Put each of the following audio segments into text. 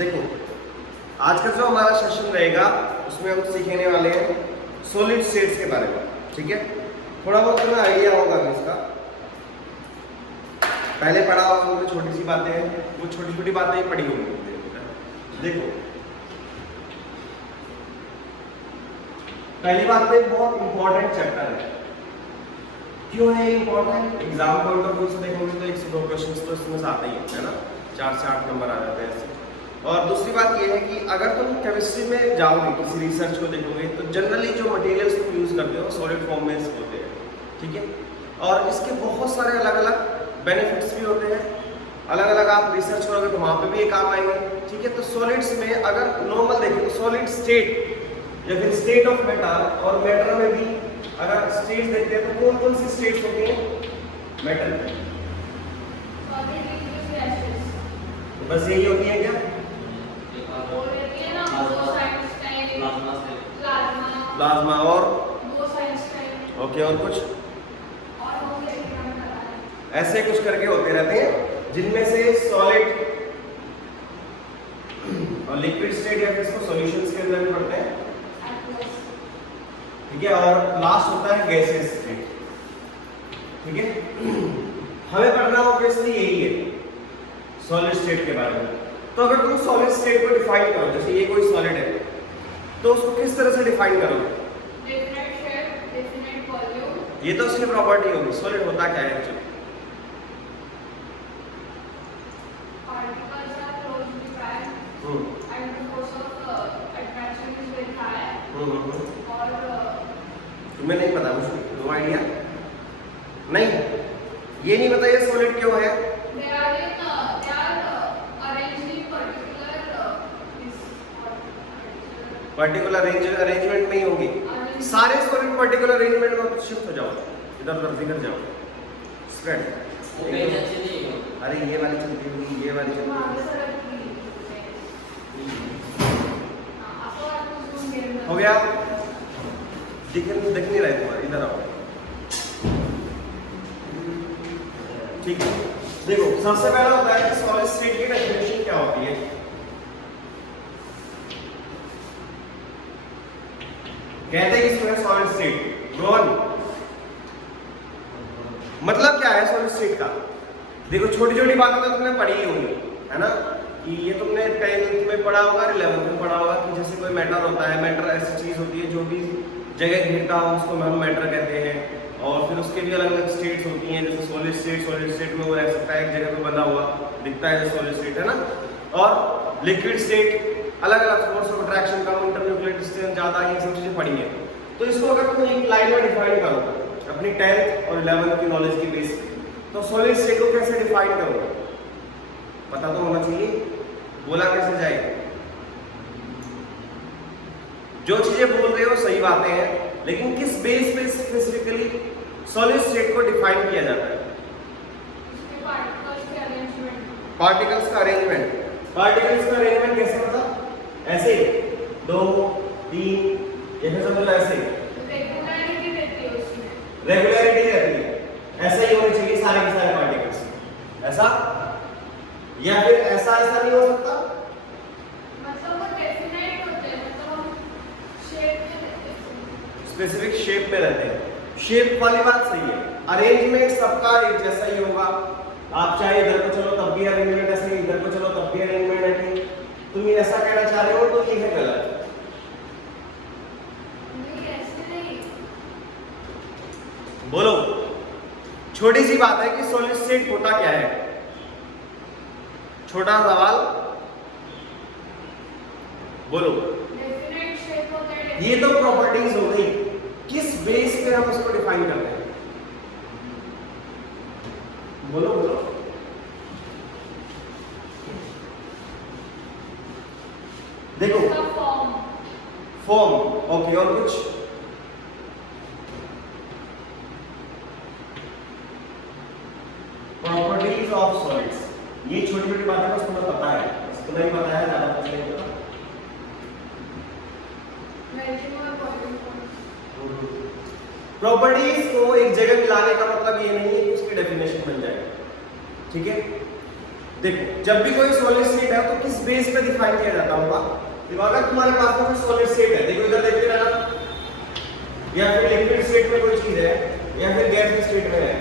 देखो आज का जो हमारा सेशन रहेगा उसमें हम सीखने वाले हैं सॉलिड स्टेट्स के बारे में। ठीक है, थोड़ा बहुत तुम्हें आइडिया होगा इसका, पहले पढ़ा होगा, छोटी सी बातें हैं, वो छोटी छोटी बातें ही पढ़ी होंगी। देखो पहली बात तो बहुत इंपॉर्टेंट चैप्टर है। क्यों है important? Exam point of view से देखोगे तो 1 से 2 क्वेश्चन तो इसमें से आते ही है ना, 4 से 8 नंबर आ जाते हैं ऐसे। और दूसरी बात ये है कि अगर तुम केमिस्ट्री में जाओगे, किसी रिसर्च को देखोगे, तो जनरली जो मटेरियल्स तुम यूज करते हो सॉलिड फॉर्म में होते हैं। ठीक है, और इसके बहुत सारे अलग अलग बेनिफिट्स भी होते हैं, अलग अलग आप रिसर्च करोगे तो वहाँ पे भी ये काम आएंगे। ठीक है, तो सॉलिड्स में अगर नॉर्मल देखें तो सॉलिड स्टेट या फिर स्टेट ऑफ मेटर, और मेटर में भी अगर स्टेट्स देखते हैं तो कौन कौन सी स्टेट्स होती हैं मेटल में? तो बस यही होती है क्या? प्लाज्मा और ओके, और कुछ ऐसे कुछ करके होते रहते हैं, जिनमें से सॉलिड और लिक्विड स्टेट या फिर इसको सॉल्यूशंस के अंदर भी पढ़ते हैं। ठीक है, और लास्ट होता है गैसेस स्टेट। ठीक है, हमें पढ़ना ऑब्वियसली यही है सॉलिड स्टेट के बारे में। तो अगर तुम सॉलिड स्टेट को डिफाइन करो, जैसे ये कोई सॉलिड है तो उसको किस तरह से डिफाइन करोगे? Definite shape, definite volume. ये तो उसकी प्रॉपर्टी होगी। सॉलिड होता क्या है actually? Particles are closely packed and the force of attraction is very high. और तुम्हें नहीं पता? मुझे नो आइडिया नहीं, ये नहीं पता ये सॉलिड क्यों है? they are arranged in particular arrangement में ही होगी। सारे सॉलिड पर्टिकुलर अरेंजमेंट में शिफ्ट हो जाओ, इधर उधर दिखर जाओ, स्प्रेड। अरे ये वाली चलती होगी, ये वाली चलती होगी। हो गया? दिख नहीं रहा है तुम्हारा, इधर आओ। ठीक है, देखो सबसे पहला होता है कि सॉलिड स्टेट की डेफिनेशन क्या होती है। कहते हैं इसमें सॉलिड स्टेट रोहन मतलब क्या है सॉलिड स्टेट का? देखो छोटी छोटी बातें तो तुमने पढ़ी ही होंगी, है ना, कि ये तुमने 10th में पढ़ा होगा, 11th में पढ़ा होगा कि जैसे कोई मैटर होता है, मैटर ऐसी चीज होती है जो भी जगह घेरता हो उसको हम मैटर कहते हैं। और फिर उसके भी अलग अलग स्टेट्स होती हैं, जैसे सॉलिड स्टेट में वो रह सकता है एक जगह पे बना हुआ दिखता है सॉलिड स्टेट, है ना। और लिक्विड स्टेट अलग अलग फोर्स ऑफ अट्रैक्शन का, इंटरन्यूक्लियर डिस्टेंस ज्यादा, ये सब चीजें पढ़ी है। तो इसको अगर तुम एक लाइन में डिफाइन करो अपनी 10th और 11th की नॉलेज की बेस पे, तो सॉलिड स्टेट को कैसे डिफाइन करोगे? पता तो होना चाहिए, बोला कैसे जाए? जो चीजें बोल रहे हो सही बातें हैं, लेकिन किस बेस पे स्पेसिफिकली सॉलिड स्टेट को डिफाइन किया जाता है? पार्टिकल्स का अरेंजमेंट। पार्टिकल्स का अरेंजमेंट कैसे होता? ऐसे 2 3 या फिर समझ लो ऐसे रेगुलरिटी रहती है उसमें, रेगुलरिटी रहती है, ऐसा ही होने चाहिए सारे के सारे पार्टिकल्स, ऐसा या फिर ऐसा नहीं हो सकता। मतलब वो डेफिनेट होते हैं, मतलब शेप में रहते हैं, स्पेसिफिक शेप में रहते हैं। शेप वाली बात सही है, अरेंजमेंट सबका एक जैसा ही होगा। आप चाहे इधर को चलो तब भी अरेंजमेंट ऐसे ही, इधर को चलो तब भी अरेंजमेंट ऐसे। तुम ये ऐसा कहना चाह रहे हो तो ये है गलत। नहीं ऐसे नहीं। बोलो, छोटी सी बात है कि सॉलिड स्टेट होता क्या है? छोटा सवाल बोलो। डेफिनेट शेप होता है। ये तो प्रॉपर्टीज हो गई, किस बेस पे हम उसको डिफाइन करते हैं? बोलो बोलो। देखो फॉर्म ओके, और कुछ? Properties of solids. ये छोटी छोटी बातें बस तुम्हें पता है, इसको नहीं पता है ज्यादा कुछ नहीं पता। प्रॉपर्टीज को एक जगह मिलाने का मतलब ये नहीं है कि उसकी डेफिनेशन बन जाए। ठीक है, देखो जब भी कोई सॉलिड स्टेट है तो किस बेस पे डिफाइन किया जाता होगा? देखो अगर तुम्हारे पास में कोई सॉलिड स्टेट है, देखो इधर देखते रहना, या फिर लिक्विड स्टेट में कोई चीज है या फिर गैस स्टेट में है,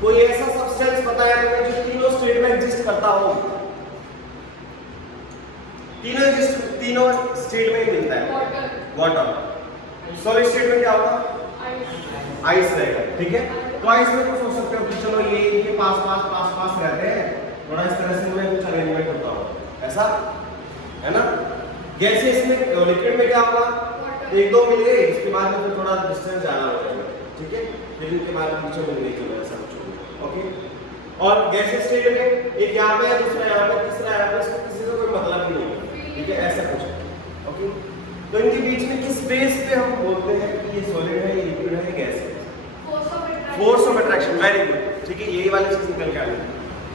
कोई ऐसा सब्सटेंस बताया तुम्हें जो तीनों स्टेट में एग्जिस्ट करता हो, तीनों स्टेट में ही मिलता है। वाटर। सॉलिड स्टेट में क्या होगा? आइस रहेगा, ठीक है। तो आइस में कुछ हो सकते हो कि चलो ये इनके पास रहते हैं, थोड़ा इस तरह से इनमें कुछ अरेंजमेंट होता होगा, ऐसा है ना। गैसेस में, लिक्विड में क्या होगा? एक दो मिल गए, इसके बाद में फिर थोड़ा डिस्टेंस जाना हो जाएगा, ठीक है, फिर इनके बाद पीछे मिल गई चलो ऐसा कुछ होगा, ओके। और गैसेस स्टेट में एक यहाँ पे है, दूसरा यहाँ पे, तीसरा यहाँ पे, इसको किसी से कोई मतलब ही नहीं है, ठीक है, ऐसा कुछ है, ओके। तो इनके बीच में किस बेस पे हम बोलते हैं कि ये सॉलिड है, ये लिक्विड है, ये गैस है? Force of attraction, very good, ठीक है, यही वाली चीज निकल के आ गई।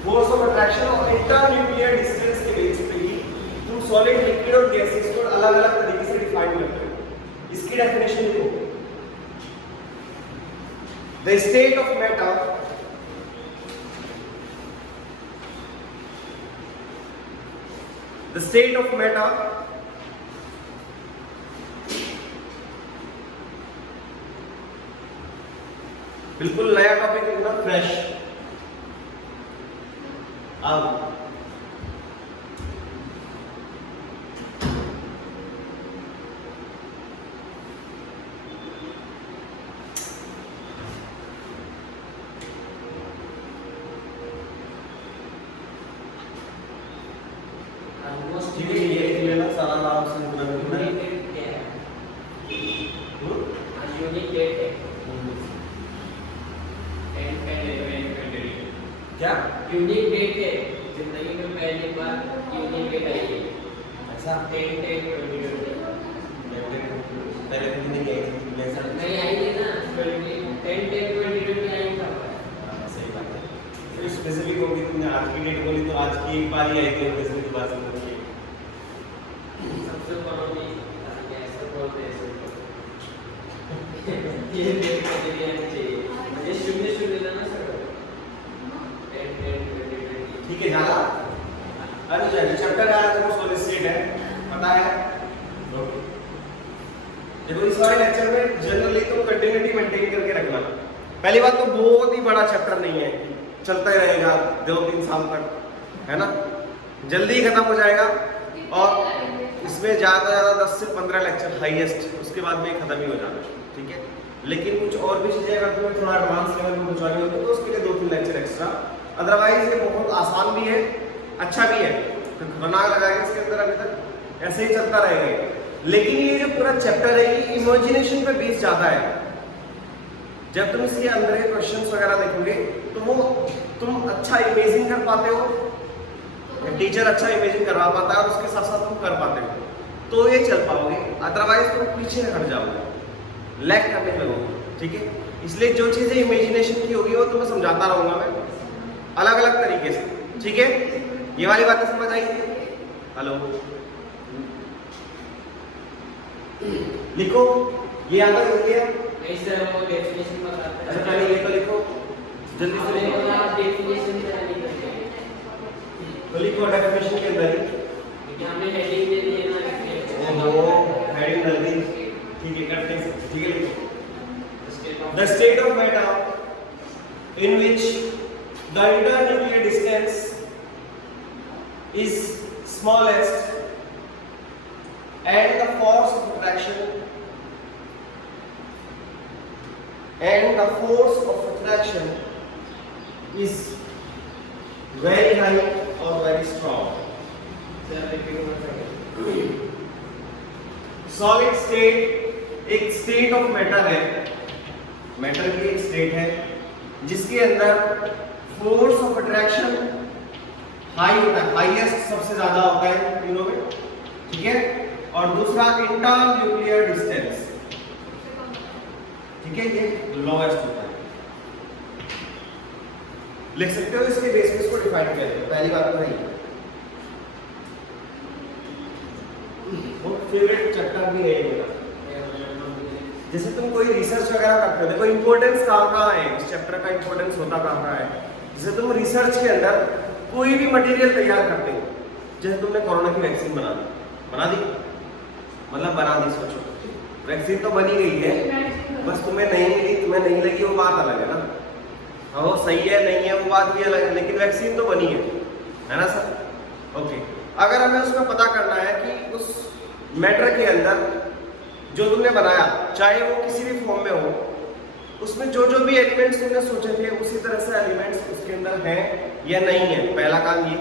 फोर्स ऑफ अट्रैक्शन और इंटरन्यूक्लियर डिस्टेंस के बेस पे ही तुम सॉलिड, लिक्विड और गैसेस को अलग-अलग तरीके से डिफाइन करते हो। इसकी डेफिनेशन लिखो। द स्टेट ऑफ मैटर बिल्कुल नया टॉपिक एकदम फ्रेश। अब ठीक है, ये लिख लेना सारा नाम से पूरा लिखना है। यूनिक डेट है क्या यूनिक डेट है, जिंदगी में पहली बार यूनिक डेट आई है। ऐसा 10-10-2020 पहले तो नहीं आई थी ऐसा नहीं आई है ना, 10-10-2020 आई था। सही बात है। फिर स्पेसिफिक होगी, तुमने आज की डेट बोली तो आज की एक बार ही आई थी, स्पेसिफिक बात समझ गई। सबसे पहले ऐसे बोलते हैं ये डेट का दिया नहीं चाहिए मुझे, शून्य शून्य लेना सर। 10-10-2020 ठीक है, ज्यादा अरे जाइए चैप्टर आया तो सॉलिड स्टेट है, पता है। ओके, देखो इस वाले लेक्चर में जनरली तुम कंटिन्यूटी मेंटेन करके रखना। पहली बात तो बहुत ही बड़ा चैप्टर नहीं है, चलता ही रहेगा 2-3 साल तक, है ना, जल्दी ही खत्म हो जाएगा। और इसमें ज़्यादा से ज़्यादा 10 से 15 लेक्चर हाईएस्ट, उसके बाद में खत्म ही हो जाना, ठीक है। लेकिन कुछ और भी चीज़ें अगर तुम्हें थोड़ा एडवांस लेवल में पहुँचानी होती तो उसके लिए 2-3 लेक्चर एक्स्ट्रा। अदरवाइज ये बहुत आसान भी है, अच्छा भी है, तो दिमाग लगाएंगे इसके अंदर, अभी तक ऐसे ही चलता रहेगा। लेकिन ये जो पूरा चैप्टर है ये इमेजिनेशन पे बेस ज़्यादा है। जब तुम इसके अंदर के क्वेश्चंस वगैरह देखोगे तो वो तुम अच्छा इमेजिन कर पाते हो, टीचर अच्छा इमेजिन करवा पाता है और उसके साथ साथ तुम कर पाते हो, तो ये चल पाओगे। अदरवाइज तुम पीछे हट जाओगे, लैग करने लगोगे, ठीक है। इसलिए जो चीज़ें इमेजिनेशन की होगी वो तुम्हें समझाता रहूँगा मैं अलग अलग तरीके से, ठीक है। ये वाली बातें समझ आई? हेलो, लिखो, ये आता लिख लिया? इस तरह वो डेफिनेशन बताते हैं। अच्छा पहले ये तो लिखो, जल्दी से लिखो। डेफिनेशन क्या लिखते हैं? तो लिखो डेफिनेशन के अंदर ही, क्योंकि हमने हेडिंग दे दी है ना, लिखते हैं। वो हेडिंग डाल दी, ठीक है, करते हैं, ठीक है। लिखो the state of matter in which the internuclear distance is smallest and the force of attraction is very high or very strong. Solid state एक स्टेट ऑफ मैटर है, मैटर की एक स्टेट है जिसके अंदर फोर्स ऑफ अट्रैक्शन हाई होता है, highest सबसे ज्यादा होता है तीनों में, ठीक है। और दूसरा इंटरन्यूक्लियर डिस्टेंस, ठीक है, ये लोएस्ट होता है। लिख सकते हो इसके बेस पे इसको डिफाइन करें। पहली बात तो नहीं, वो फेवरेट चैप्टर भी है मेरा। जैसे तुम कोई रिसर्च वगैरह करते हो, देखो इंपॉर्टेंस कहाँ है, इस चैप्टर का इंपॉर्टेंस होता कहाँ है। जैसे तुम रिसर्च के अंदर कोई भी मटेरियल तैयार करते हो, जैसे तुमने कोरोना की वैक्सीन बना दी, मतलब बना दी, सोचो वैक्सीन तो बनी गई है, बस तुम्हें नहीं मिली, तुम्हें नहीं लगी, वो बात अलग है ना। हाँ वो सही है नहीं है वो बात भी अलग है, लेकिन वैक्सीन तो बनी है ना सर। ओके, अगर हमें उसमें पता करना है कि उस मैटर के अंदर जो तुमने बनाया, चाहे वो किसी भी फॉर्म में हो, उसमें जो जो भी एलिमेंट्स तुमने सोचे थे उसी तरह से एलिमेंट्स उसके अंदर हैं या नहीं है, पहला काम ये,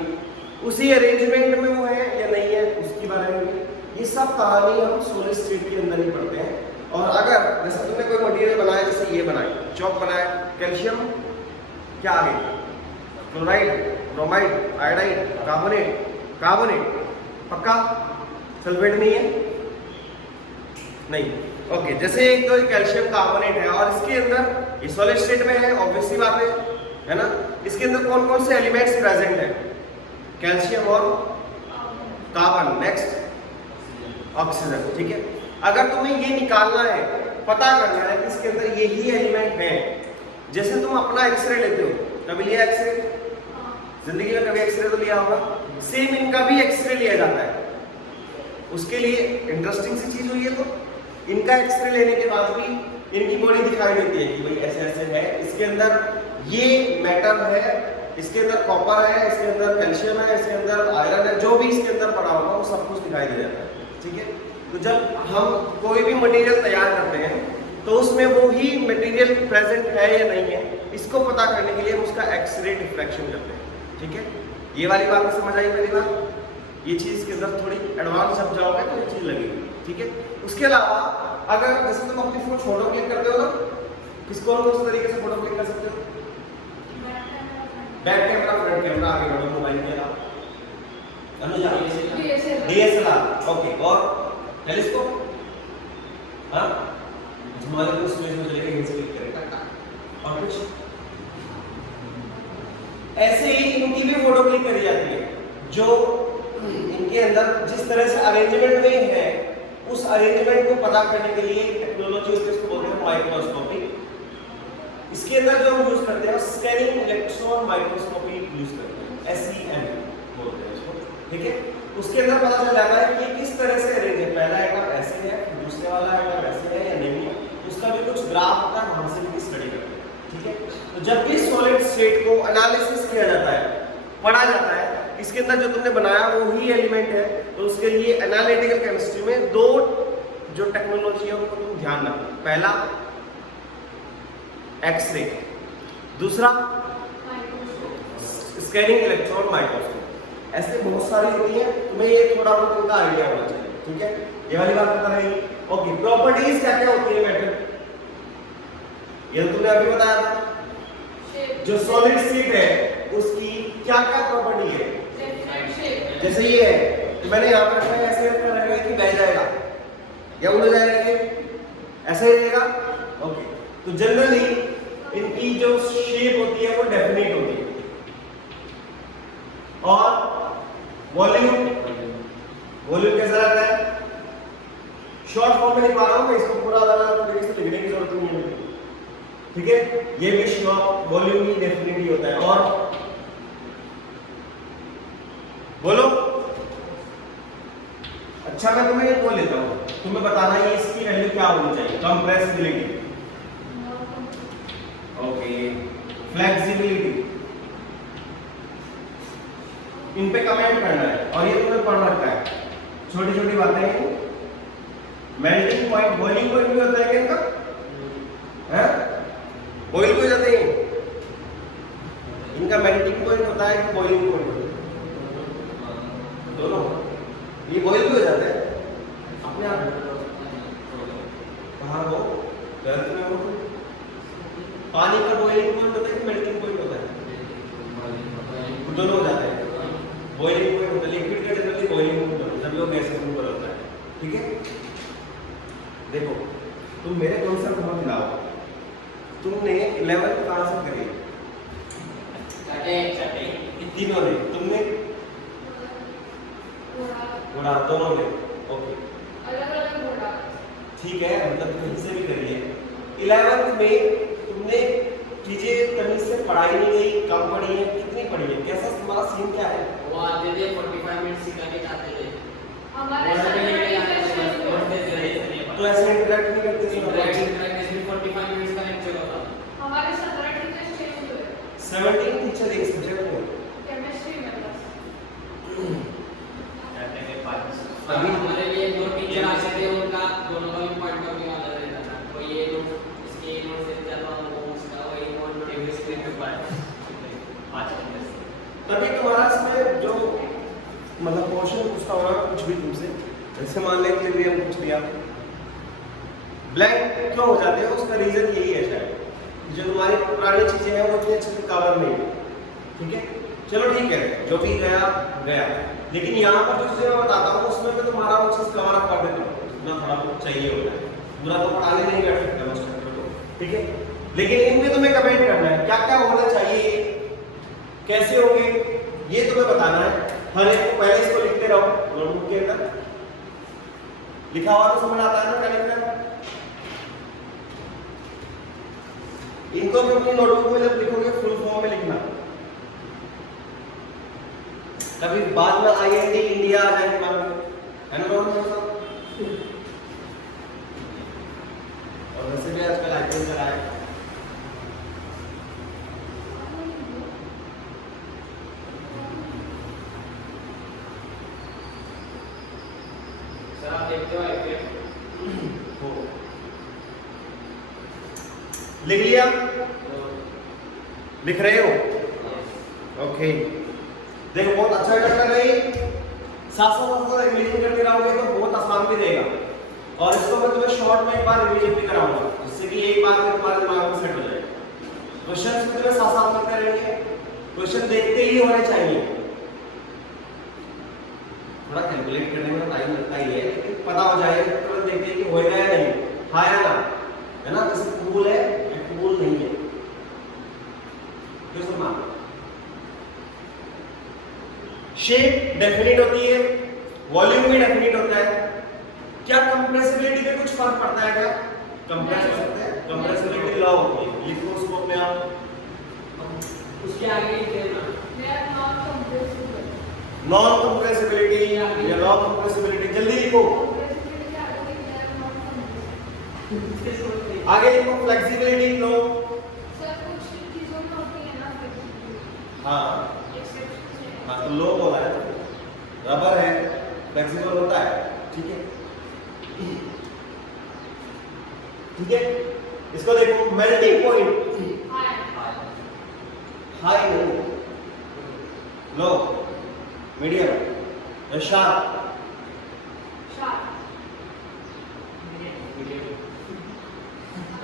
उसी अरेंजमेंट में वो है या नहीं है उसके बारे में भी, ये सब कहानी हम सॉलिड स्टेट के अंदर ही पढ़ते हैं। और अगर जैसे तुमने कोई मटेरियल बनाया, जैसे ये बनाई, चौक बनाया, कैल्शियम क्या आ गई, क्लोराइड, ब्रोमाइड, आयोडाइड, कार्बोनेट, पक्का सल्फेट नहीं है, नहीं। ओके, जैसे कोई कैल्शियम कार्बोनेट है और इसके अंदर ये सॉलिड स्टेट में है, ऑब्वियसली बात है ना। इसके अंदर कौन कौन से एलिमेंट्स प्रेजेंट है, कैल्शियम और कार्बन, नेक्स्ट ऑक्सीजन, ठीक है। अगर तुम्हें ये निकालना है, पता करना है कि इसके अंदर यही एलिमेंट है, जैसे तुम अपना एक्सरे लेते हो, कभी लिया एक्सरे, जिंदगी में कभी एक्सरे तो लिया होगा, सेम इनका भी एक्सरे लिया जाता है। उसके लिए इंटरेस्टिंग सी चीज हुई है, तो इनका एक्सरे लेने के बाद भी इनकी बॉडी दिखाई देती है कि भाई ऐसे ऐसे है, इसके अंदर ये मैटर है, इसके अंदर कॉपर है, इसके अंदर कैल्शियम है, इसके अंदर आयरन है, जो भी इसके अंदर पड़ा होगा वो सब कुछ दिखाई दे जाता है, ठीक है। तो जब हम कोई भी मटेरियल तैयार करते हैं तो उसमें वो ही मटेरियल प्रेजेंट है या नहीं है, इसको पता करने के लिए हम उसका एक्सरे डिफ्रैक्शन करते हैं, ठीक है। ये वाली बात समझ आई पहली बार, ये चीज के अंदर थोड़ी एडवांस जब जाओगे तो ये चीज लगेगी, ठीक है। उसके अलावा अगर जैसे तुम अपनी फोटो क्लिक करते हो ना, किसको उस तरीके से फोटो क्लिक कर सकते हो, बैक कैमरा, फ्रंट कैमरा, आगे बढ़ो, मोबाइल के अलावा DSLR, ओके, और टेलीस्कोप, हाँ हमारे को स्पेस में चलेगा, यहीं से क्लिक करेगा, और कुछ ऐसे ही इनकी भी फोटो क्लिक करी जाती है, जो इनके अंदर जिस तरह से अरेंजमेंट में है उस अरेंजमेंट को पता करने के लिए टेक्नोलॉजी उसको बोलते हैं माइक्रोस्कोपी। इसके अंदर जो हम यूज करते हैं स्कैनिंग इलेक्ट्रॉन माइक्रोस्कोपी यूज करते हैं, SEM बोलते हैं इसको, ठीक है। उसके अंदर पता चल जाता है कि ये किस तरह से अरेंज है, पहला आइटम ऐसे है, दूसरे वाला आइटम ऐसे है या नहीं है, उसका भी कुछ ग्राफ होता है, वहां से भी स्टडी करते हैं, ठीक है। तो जब भी सॉलिड स्टेट को एनालिसिस किया जाता है, पढ़ा जाता है, इसके अंदर जो तुमने बनाया वो ही एलिमेंट है, तो उसके लिए एनालिटिकल केमिस्ट्री में दो जो टेक्नोलॉजी है उनको तुम ध्यान रखो, पहला एक्सरे, दूसरा स्कैनिंग इलेक्ट्रॉन माइक्रोस्कोप। ऐसे बहुत सारी होती है, तुम्हें ये थोड़ा बहुत उनका आइडिया होना चाहिए, ठीक है। ये वाली बात बता रही, ओके। प्रॉपर्टीज क्या क्या होती है मैटर, ये तो तुमने अभी बताया था, जो सॉलिड स्टेट है उसकी क्या क्या प्रॉपर्टी है, जैसे ये है तो मैंने यहाँ पर ऐसे रखा कि बह जाएगा या उड़ जाएगा, ऐसा ही रहेगा, ओके। तो जनरली इनकी जो शेप होती है वो डेफिनेट होती है, और वॉल्यूम कैसा रहता है, शॉर्ट फॉर्म में लिखवा रहा हूं मैं, इसको पूरा अलग तरीके से लिखने की जरूरत नहीं है, ठीक है। ये भी शॉर्ट वॉल्यूम ही डेफिनेटली होता है, और बोलो, अच्छा मैं तुम्हें ये बोल लेता हूँ, तुम्हें बताना है इसकी वैल्यू क्या होनी चाहिए, कंप्रेसिबिलिटी, ओके, फ्लेक्सिबिलिटी, इन पे कमेंट करना है, और ये तुम्हें पढ़ रखा है, छोटी छोटी बातें। मेल्टिंग पॉइंट, बॉइलिंग पॉइंट भी होता है क्या इनका, बॉइल हो जाते हैं इनका, मेल्टिंग पॉइंट होता है कि बॉइलिंग पॉइंट होता है, दोनों, ये बॉइल भी हो जाता है अपने आप, कहाँ हो गर्म में हो, पानी का बॉइलिंग पॉइंट होता है कि मेल्टिंग पॉइंट होता है, दोनों हो जाते हैं। बॉइलिंग पॉइंट होता है लिक्विड का, जनरली बॉइलिंग पॉइंट होता है, जब वो गैस के ऊपर होता है, ठीक है। देखो तुम मेरे कॉन्सेप्ट में मिलाओ, तुमने 11th कहाँ से करी, तीनों ने, तुमने घोड़ा, दोनों ने, ओके, अलग-अलग घोड़ा, ठीक है, मतलब कहीं से भी करिए। 11th में तुमने चीजें तमीज से पढ़ाई नहीं गई, कम पढ़ी है, कितनी पढ़ी है, कैसा तुम्हारा सीन क्या है? वो आते थे 45 मिनट सिखा के जाते थे। हमारे वो सर लेके बड़े आते थे, इंटरेस्टिंग पढ़ते थे, नहीं तो ऐसे इंटरेक्ट नहीं करते थे? इंटरेक्ट इसमें 45 मिनट्स का लेक्चर होता था। हमारे 17 टीचर्स चेंज हुए 17 टीचर एक सब्जेक्ट में। केमिस्ट्री में बस। अभी हमारे लिए 2 टीचर आते थे, उनका दोनों का भी पॉइंट ऑफ व्यू अलग रहता था। कोई ये नोट इसके नोट से ज्यादा वो उसका वही नोट केमिस्ट्री पे पढ़ा। तभी तुम्हारा इसमें जो मतलब क्वेश्चन पूछता होगा कुछ भी तुमसे, जैसे मान लें कि हम पूछ लिया ब्लैंक क्यों हो जाते हैं, उसका रीजन यही है शायद जो तुम्हारी पुरानी चीजें हैं वो इतनी अच्छे से कवर नहीं है। ठीक है, चलो ठीक है, जो भी गया गया, लेकिन यहाँ पर जो चीजें मैं बताता हूँ उसमें भी तुम्हारा वो चीज कवर अप कर देता हूँ जितना थोड़ा बहुत चाहिए होता है। पूरा तो पढ़ाने नहीं बैठ सकते उस चैप्टर को, ठीक है, लेकिन इनमें तुम्हें कमेंट करना है क्या क्या होना चाहिए, कैसे होंगे ये तुम्हें बताना है। हर एक को पहले इसको लिखते रहो नोटबुक के अंदर, लिखा हुआ तो समझ आता है ना क्या लिखना है। इनको भी अपनी नोटबुक में जब लिखोगे फुल फॉर्म में लिखना, कभी बाद में IIT इंडिया आ जाए दिमाग में, है ना दोस्तों। और वैसे भी आजकल IPL चला है। सर आप देखते हो IPL? हो लिख लिया, लिख रहे हो? ओके, देखो बहुत अच्छा कर रही, साथ साथ रिवीजन करते रहोगे तो बहुत आसान भी रहेगा। और इसको मैं तुम्हें शॉर्ट में एक बार रिवीजन भी कराऊंगा जिससे कि एक बार में तुम्हारे दिमाग में सेट हो जाए। क्वेश्चन भी तुम्हें साथ साथ करते रहेंगे, क्वेश्चन देखते ही होने चाहिए। थोड़ा कैलकुलेट करने में टाइम लगता ही है, लेकिन पता हो जाएगा तुरंत देखते हैं कि होएगा या नहीं, हाँ या ना, है ना। जैसे पूल है या पूल नहीं है, क्वेश्चन मार्क। शेप डेफिनेट होती है, वॉल्यूम भी डेफिनेट होता है। क्या कंप्रेसिबिलिटी पे कुछ फर्क पड़ता है क्या? कंप्रेस हो सकते हैं, कंप्रेसिबिलिटी लॉ होती है, लिखो उसको अपने आप। उसके आगे ही देना They are not compressible. Non compressibility या लॉ कंप्रेसिबिलिटी, जल्दी लिखो। Compressibility के आगे they are not compressible. आगे लिखो फ्लेक्सिबिलिटी लो। सर कुछ चीजों में होती है ना flexibility. हाँ Exceptions है. हाँ, तो लो बोला है, रबर है फ्लेक्सिबल होता है, ठीक है ठीक है। इसको देखो मेल्टिंग पॉइंट, High. हाई नहीं, लो, मीडियम या शार्प। Sharp.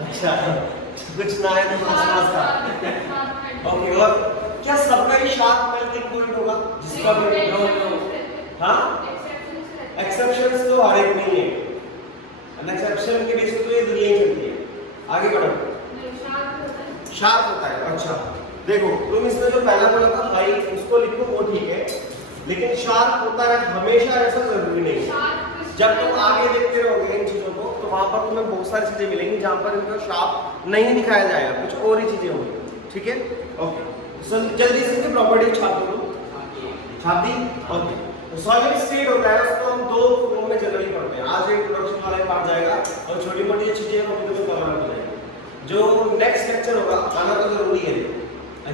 अच्छा, कुछ ना है तो आसपास का। Sharp. ओके, और क्या सबका ही शार्प मेल्टिंग पॉइंट होगा? जिसका भी हाँ, एक्सेप्शंस तो हर एक नहीं है, एक्सेप्शन के बेस पे तो ये दुनिया ही चलती है। आगे बढ़ो, शार्प होता है। अच्छा देखो, तुम इसमें जो पहला बोला था हाई, उसको लिखो वो ठीक है, लेकिन शार्प होता है हमेशा, ऐसा जरूरी नहीं है। जब तुम आगे देखते रहोगे इन चीजों को तो वहां पर तुम्हें बहुत सारी चीजें मिलेंगी जहां पर इनको शार्प नहीं दिखाया जाएगा, कुछ और ही चीजें होंगी, ठीक है। ओके, सो जल्दी से इनकी प्रॉपर्टी छाप दो, छाप दी। ओके, तो सॉलिड स्टेट होता है, उसको हम दो फॉर्म में जनरली पढ़ते हैं। आज इंट्रोडक्शन वाला एक पार्ट जाएगा और छोटी मोटी चीजें हैं वो भी तुम्हें कवर हो जाएगी। जो नेक्स्ट लेक्चर होगा आना तो जरूरी है,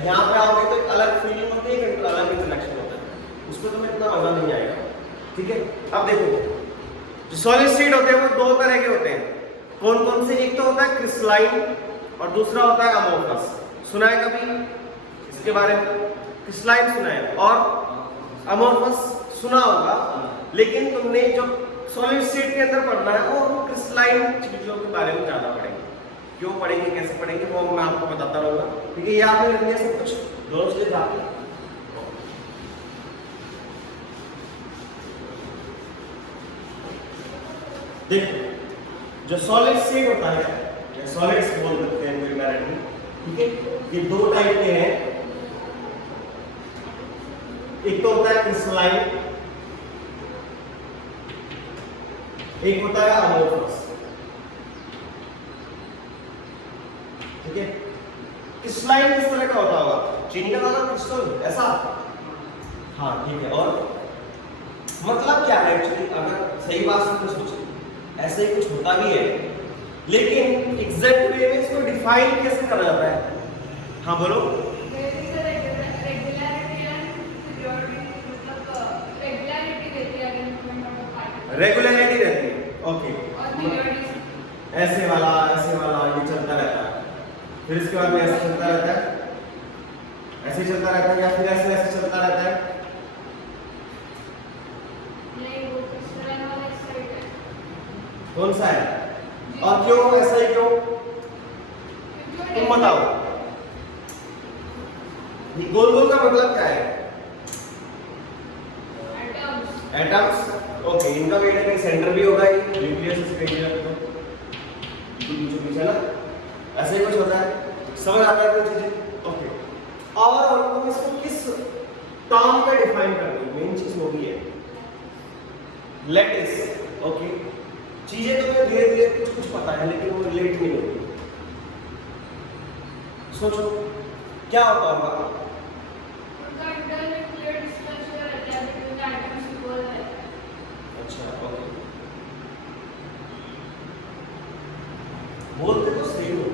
यहाँ पे आओगे तो एक अलग फीलिंग होती है, एक अलग इंटरेक्शन होता है, उसमें तुम्हें इतना मजा नहीं आएगा, ठीक है। अब देखो, जो सॉलिड स्टेट होते हैं वो दो तरह के होते हैं। कौन कौन से? एक तो होता है क्रिस्टलाइन और दूसरा होता है अमोर्फस। सुना है कभी इसके बारे में? क्रिस्टलाइन सुना है और अमोर्फस सुना होगा, लेकिन तुमने जो सॉलिड स्टेट के अंदर पढ़ना है वो क्रिस्टलाइन चीजों के बारे में जाना पड़ेगा। क्यों पढ़ेंगे, कैसे पढ़ेंगे, वो मैं आपको बताता रहूंगा, ठीक है। ये आपने लिखने से कुछ दोनों चीजें बाकी। देखो, जो सॉलिड स्टेट होता है या सॉलिड्स बोल सकते हैं कोई डायरेक्टली, ठीक है, ये दो टाइप के हैं। एक तो होता है क्रिस्टलाइन, एक होता है अमोर्फस, ठीक है। क्रिस्टलाइन किस तरह का होता होगा? चीनी का दाना क्रिस्टल ऐसा? हाँ ठीक है। और मतलब क्या है एक्चुअली, अगर सही बात से सोचें ऐसे ही कुछ होता भी है, लेकिन एग्जैक्ट वे में इसको डिफाइन कैसे करा जाता है? हाँ बोलो। रेगुलरिटी रहती है, ओके। ऐसे वाला ये चलता रहता है, फिर इसके बाद में ऐसे चलता रहता है, ऐसे चलता रहता है, या फिर ऐसे ऐसे चलता रहता है। कौन सा है और क्यों ऐसा ही क्यों? तुम बताओ। गोल गोल का मतलब क्या है? Atoms, okay. इनका वेट है, सेंटर भी होगा, ये न्यूक्लियस इसका पीछे ना, ऐसे ही कुछ होता है। समझ आता है कोई चीजें? ओके। और तुम इसको किस टर्म में डिफाइन करते हो? मेन चीज वो भी है लेटिस, ओके। चीजें तुम्हें धीरे धीरे कुछ कुछ पता है, लेकिन वो रिलेट नहीं होती। सोचो क्या होता होगा? अच्छा, ओके। बोलते तो सही हो,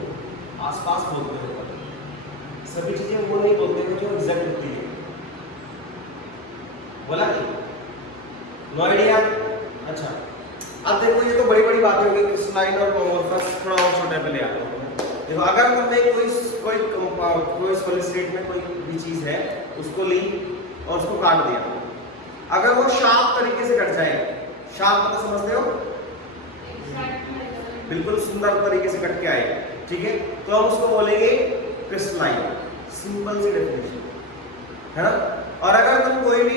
आसपास बोलते हो, सभी चीजें वो नहीं बोलते जो एग्जैक्ट होती है। बोला नहीं? No idea? अच्छा, अब देखो ये तो बड़ी बड़ी बातें हो गई, क्रिस्टलाइन और अमोर्फस। थोड़ा और छोटे पे ले आता हूं। देखो अगर तुमने कोई सॉलिड स्टेट में कोई भी चीज है उसको ली और उसको काट दिया, अगर वो शार्प तरीके से कट जाए, शार्प मतलब समझते हो? बिल्कुल सुंदर तरीके से कट के आए, ठीक है, तो हम उसको बोलेंगे क्रिस्टलाइन। सिंपल सी डेफिनेशन है ना। और अगर तुम कोई भी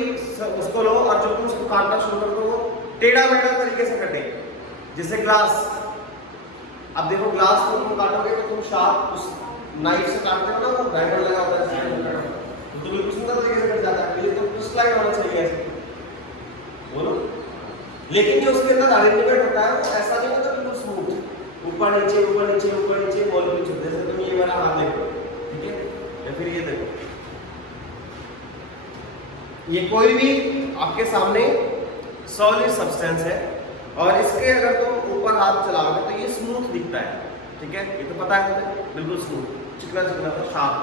उसको लो और जो तुम उसको काटना शुरू कर दो वो टेढ़ा मेढ़ा तरीके से कटे, जैसे ग्लास। अब देखो ग्लास को तुम काटोगे तो तुम शार्प उस नाइफ से काटते हो ना, वो ग्राइंडर लगा होता है तो बिल्कुल सुंदर तरीके से कट जाता है। ये तो क्रिस्टलाइन होना चाहिए ऐसे, बोलो। लेकिन जो उसके अंदर अरेंजमेंट होता है वो ऐसा नहीं होता बिल्कुल स्मूथ, ऊपर नीचे ऊपर नीचे ऊपर नीचे मॉलिक्यूल, जैसे तुम ये वाला हाथ देखो, ठीक है, या फिर ये देखो, ये कोई भी आपके सामने सॉलिड सब्सटेंस है और इसके अगर तुम ऊपर हाथ चलाओगे तो ये स्मूथ दिखता है, ठीक है, ये तो पता है मुझे, बिल्कुल स्मूथ, चिकना चिकना सा शार्प,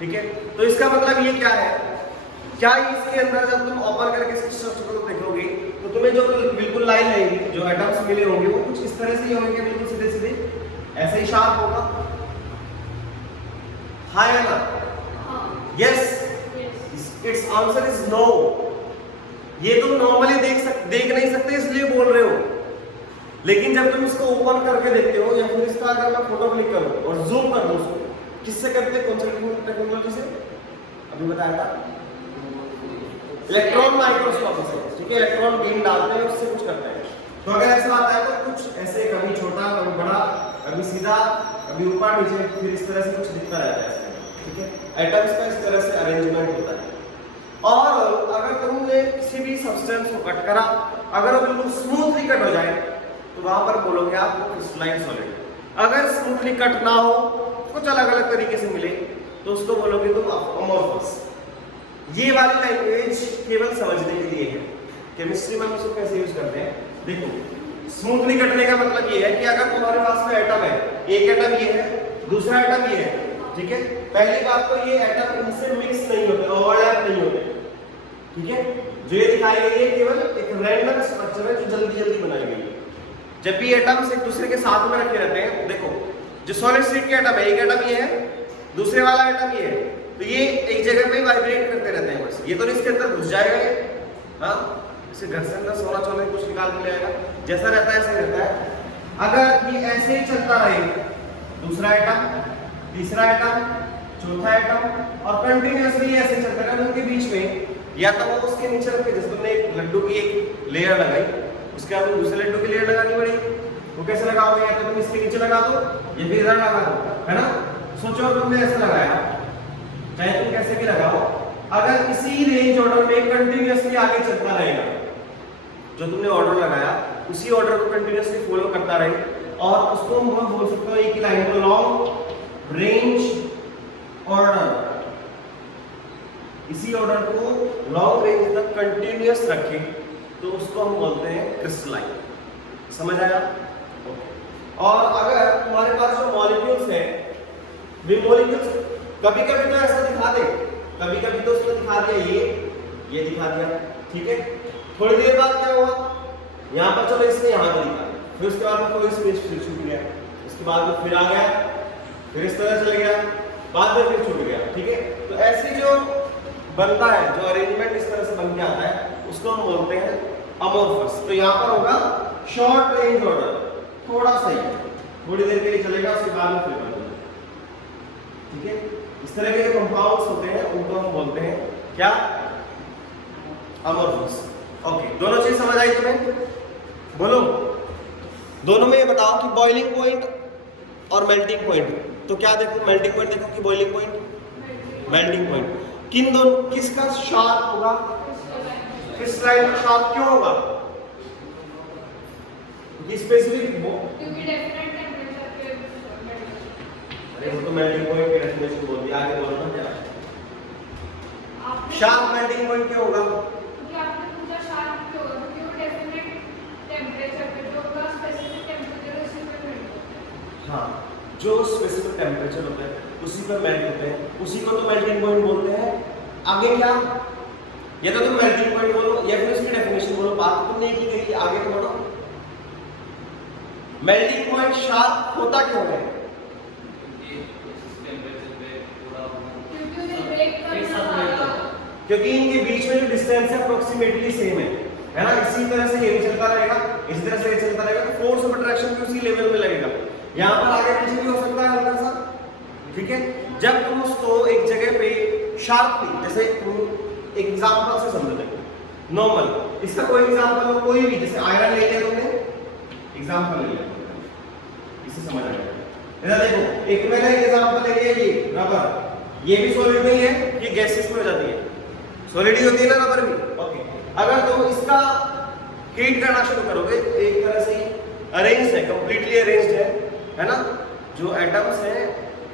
ठीक है। तो इसका मतलब ये क्या है? क्या इसके अंदर जब तुम ओपन करके इसकी स्ट्रक्चर को देखोगे तो तुम्हें जो बिल्कुल लाइन रहेगी, जो एटम्स मिले होंगे वो कुछ इस तरह से ही होंगे, बिल्कुल सीधे सीधे, ऐसे ही शार्प होगा। हाँ या ना? Yes, it's answer is no. ये तुम नॉर्मली देख नहीं सकते इसलिए बोल रहे हो, लेकिन जब तुम इसको ओपन करके देखते हो, या फिर इसका अगर मैं फोटो क्लिक करूं और जूम कर दूं उसको, किससे करते हैं? कौन सी टेक्नोलॉजी से? अभी बताया था, इलेक्ट्रॉन माइक्रोस्कोप से, ठीक है, इलेक्ट्रॉन बीम डालते हैं उससे कुछ करते हैं। तो अगर ऐसा आता है तो कुछ ऐसे, कभी छोटा कभी बड़ा, कभी सीधा कभी ऊपर नीचे, फिर इस तरह से कुछ दिखता रहता है, ठीक है। एटम्स का इस तरह से अरेंजमेंट होता है। और अगर तुमने किसी भी सब्सटेंस को कट करा, अगर वो बिल्कुल स्मूथली कट हो जाए तो वहां पर बोलोगे आप क्रिस्टलाइन सॉलिड। अगर स्मूथली कट ना हो, कुछ अलग अलग तरीके से मिले, तो उसको बोलोगे तुम अमोर्फस। ये वाली लैंग्वेज केवल समझने के लिए है, केमिस्ट्री में हम उसको कैसे यूज करते हैं देखो। स्मूथली कटने का मतलब ये है कि अगर तुम्हारे पास में एटम है, एक एटम ये है, दूसरा एटम ये है, ठीक है, पहली बात तो ये एटम इनसे मिक्स नहीं होते, ओवरलैप नहीं होते, ठीक है। जो ये दिखाई गई है केवल एक रैंडम स्ट्रक्चर है जो जल्दी जल्दी बनाई गई है। जब भी एटम्स एक दूसरे के साथ में रखे रहते हैं, देखो जो सॉलिड स्टेट के एटम है, एक एटम ये है, दूसरे वाला एटम ये है, तो ये एक जगह पे वाइब्रेट करते रहते हैं बस। ये तो इसके अंदर घुस जाएगा ये, हाँ, इसे घर से अंदर सोना चोना कुछ निकाल के ले आएगा, जैसा रहता है ऐसे रहता है। अगर ये ऐसे ही चलता रहेगा, दूसरा एटम, तीसरा एटम, चौथा एटम, और कंटिन्यूअसली ऐसे चलता रहेगा, उनके बीच में या तो वो उसके नीचे रखे, जैसे तुमने एक लड्डू की एक लेयर लगाई, उसके बाद तुम दूसरे लड्डू की लेयर लगानी पड़ेगी, वो कैसे लगाओगे? या तो तुम इसके नीचे लगा दो या फिर इधर लगा दो, है ना। सोचो तुमने ऐसे लगाया, चाहे तुम कैसे भी लगाओ, अगर इसी रेंज ऑर्डर में कंटिन्यूअसली आगे चलता रहेगा, जो तुमने ऑर्डर लगाया उसी ऑर्डर को कंटिन्यूअसली फॉलो करता रहे, और उसको हम बोल सकते हैं एक लाइन को लॉन्ग रेंज ऑर्डर, इसी ऑर्डर को लॉन्ग रेंज तक कंटिन्यूअस रखे तो उसको हम बोलते हैं क्रिस्टलाइन। समझ आया? और अगर तुम्हारे पास जो मॉलिक्यूल्स है, वे मॉलिक्यूल्स कभी कभी तो ऐसा दिखा दे, कभी कभी तो उसने दिखा दिया ये दिखा दिया, ठीक है। थोड़ी देर बाद क्या हुआ, यहाँ पर चलो इसने यहाँ पर दिखा, फिर उसके बाद में कोई स्पेस फिर छूट गया, उसके बाद में फिर आ गया, फिर इस तरह चल गया, बाद में फिर छूट गया, ठीक है। तो ऐसी जो बनता है, जो अरेंजमेंट इस तरह से बन के आता है, उसको हम बोलते हैं अमोर्फस। तो यहाँ पर होगा शॉर्ट रेंज ऑर्डर, थोड़ा सा ही, थोड़ी देर के लिए चलेगा, उसके बाद में फिर बन जाएगा, ठीक है। इस तरह के जो कंपाउंड्स होते हैं उनको हम बोलते हैं क्या, अमोर्फस। ओके, दोनों चीज समझ आई तुम्हें? बोलो, दोनों में ये बताओ कि बॉइलिंग पॉइंट और मेल्टिंग पॉइंट, तो क्या देखो, मेल्टिंग पॉइंट देखो कि बॉइलिंग पॉइंट, मेल्टिंग पॉइंट, किन दोनों, किसका शार्प होगा, क्रिस्टलाइन शार्प क्यों होगा, क्योंकि स्पेसिफिक, क्योंकि डेफिनेट टेंपरेचर पे अरे वो तो मेल्टिंग पॉइंट की डेफिनेशन बोल दिया, आगे बोलो ना जरा। शार्प मेल्टिंग पॉइंट क्यों होगा, क्योंकि आपने पूछा शार्प क्यों होगा, क्योंकि वो डेफिनेट टेंपरेचर पे, जो का स्पेसिफिक टेंपरेचर उसी पे मेल्ट होता है। हाँ, जो स्पेसिफिक टेम्परेचर होता है उसी पर मेल्ट होते हैं, उसी को तो मेल्टिंग पॉइंट बोलते हैं। आगे क्या, या तो तुम मेल्टिंग पॉइंट बोलो या फिर उसकी डेफिनेशन बोलो, बात तुमने एक ही कही, आगे तो बढ़ो। मेल्टिंग पॉइंट शार्प होता क्यों है, क्योंकि उन्हें ब्रेक करना पड़ेगा, क्योंकि इनके बीच में जो डिस्टेंस है अप्रोक्सीमेटली सेम है ना। इसी तरह से ये भी चलता रहेगा, इसी तरह से ये चलता रहेगा, तो फोर्स ऑफ अट्रैक्शन भी उसी लेवल में लगेगा। यहाँ पर आगे पीछे भी हो सकता है हल्का सा, ठीक है। जब तुम उसको एक जगह पे शार्पली, जैसे तुम एग्जांपल से समझ लेंगे, नॉर्मल, इसका कोई एग्जांपल हो, कोई भी, जैसे आयरन ले लिया तुमने, एग्जांपल ले लिया, इसे समझ आएगा। इधर देखो, एक मैंने एग्जांपल ले लिया, ये रबर, ये भी सॉलिड नहीं है, ये गैसेस में हो जाती है, सॉलिड ही होती है ना रबर भी। ओके, अगर तुम इसका हीट करना शुरू करोगे, एक तरह से अरेंज्ड है, कंप्लीटली अरेंज्ड है ना, जो एटम्स हैं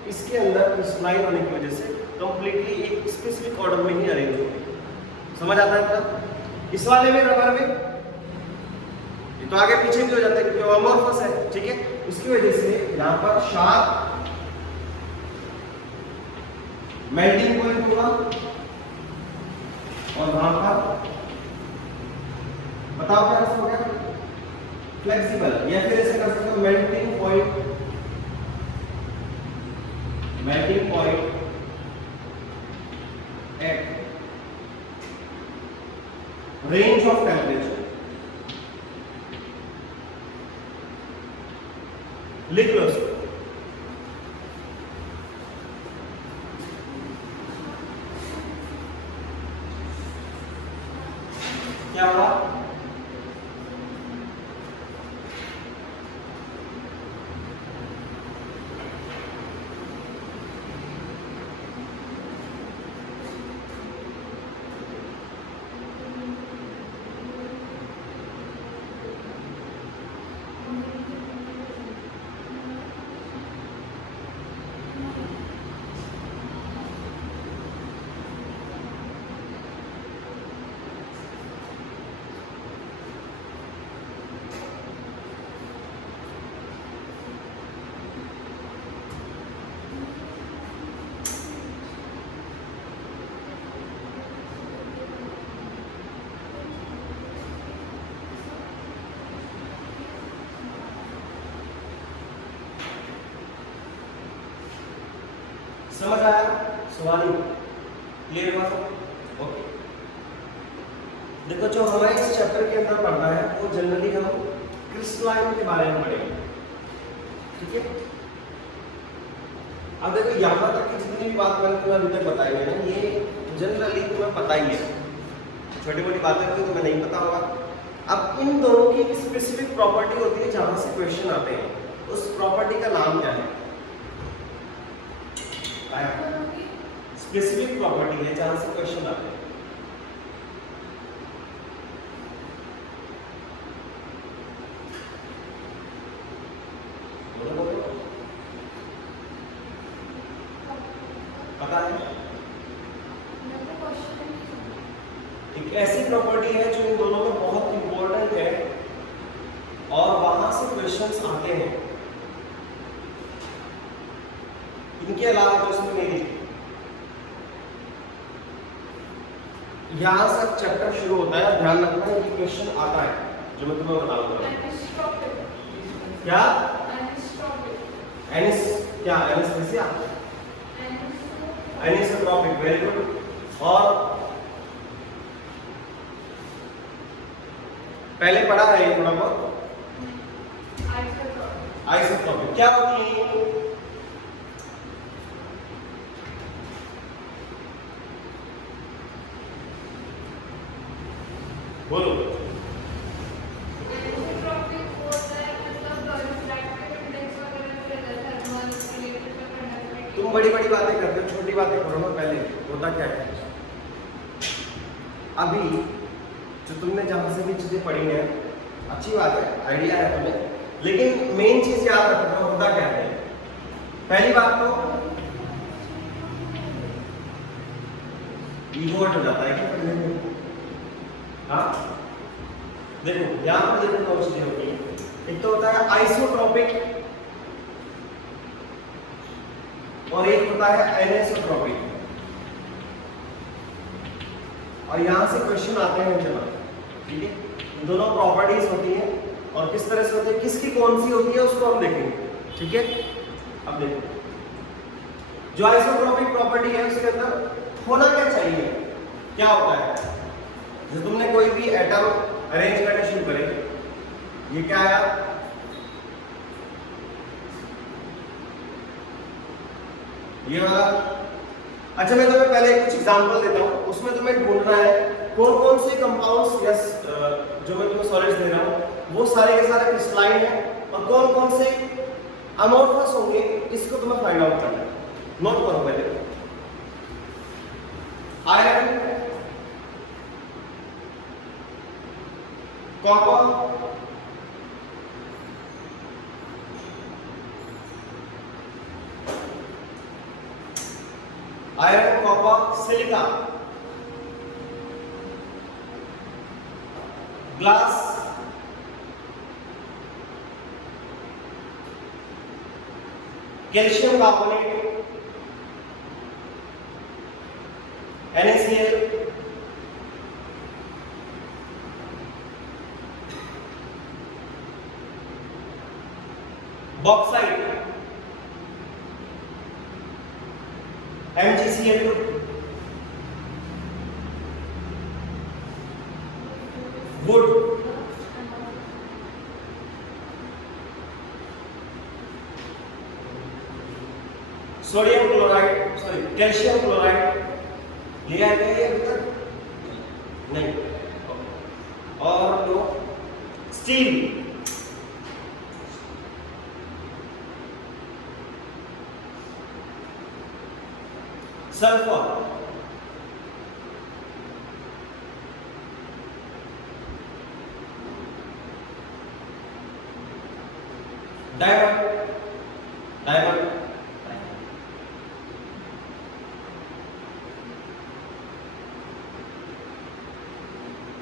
इसके अंदर क्रिस्टलाइन होने की वजह से कंप्लीटली एक स्पेसिफिक ऑर्डर में ही अरेंज होंगे। समझ आता है क्या? इस वाले में रबर में ये तो आगे पीछे भी हो जाता है क्योंकि वो अमोर्फस है, ठीक है। उसकी वजह से यहाँ पर शार्प मेल्टिंग पॉइंट होगा और वहां पर बताओ क्या हो गया, फ्लेक्सिबल, या फिर ऐसे कर सकते हो melting point at range of temperature, लिख लो उसको। क्या हुआ, समझ आया सवाल ही क्लियर हुआ सब? ओके, देखो जो हमें इस चैप्टर के अंदर पढ़ना है वो जनरली हम क्रिस्टलाइन के बारे में पढ़ेंगे, ठीक है। अब देखो यहाँ तक की जितनी भी बात मैंने तुम्हें अभी तक बताई है ना, ये जनरली तुम्हें पता ही है, छोटी मोटी बातें तो तुम्हें नहीं पता होगा। अब इन दोनों की स्पेसिफिक प्रॉपर्टी होती है जहां से क्वेश्चन आते हैं, उस प्रॉपर्टी का नाम क्या है? स्पेसिफिक प्रॉपर्टी है जहां से क्वेश्चन आते हैं। पता इनके अलावा तो इसमें नहीं दिखती। यहां से चैप्टर शुरू होता है, ध्यान रखना ये क्वेश्चन आता है जो मैं तुम्हें बताऊंगा। क्या एनिस, क्या एनेस्थीसिया, एनिसोट्रोपिक, वेरी गुड। और पहले पढ़ा है ये थोड़ा बहुत, आइसोट्रोपिक क्या होती है? बोलो। तुम बड़ी बड़ी बातें करते हो, छोटी बातें करो ना। पहले होता क्या है, अभी जो तुमने जहां से भी चीजें पढ़ी हैं अच्छी बात है, आइडिया है तुम्हें, लेकिन मेन चीज याद रखना। होता क्या है, पहली बात तो ईगो हट हो जाता है क्या पढ़ने में? हाँ देखो यहां पर देखो दो चीजें होती है। एक तो होता है आइसोट्रोपिक और एक होता है एनेसोट्रोपिक। और यहां से क्वेश्चन आते हैं जना, ठीक है। दोनों प्रॉपर्टीज होती हैं और किस तरह से होती है, किसकी कौन सी होती है उसको हम देखेंगे, ठीक है। अब देखो जो आइसोट्रोपिक प्रॉपर्टी है उसके अंदर होना क्या चाहिए, क्या होता है, जो तुमने कोई भी एटम अरेंज करना शुरू करे, ये क्या आया, ये वाला। अच्छा मैं तुम्हें पहले कुछ एग्जांपल देता हूं, उसमें तुम्हें ढूंढना है कौन कौन से कंपाउंड्स या जो मैं तुम्हें सॉलिड्स दे रहा हूं वो सारे के सारे क्रिस्टलाइन है और कौन कौन से अमोर्फस होंगे, इसको तुम्हें फाइंड आउट करना है। नोट करो पहले, iron, copper, iron, copper, silica, glass, calcium carbonate, NaCl, bauxite, MgCl2, wood, sodium chloride, sorry calcium chloride, लिया है क्या ये अभी तक? नहीं। और लो steel, sulphur, diamond, diamond,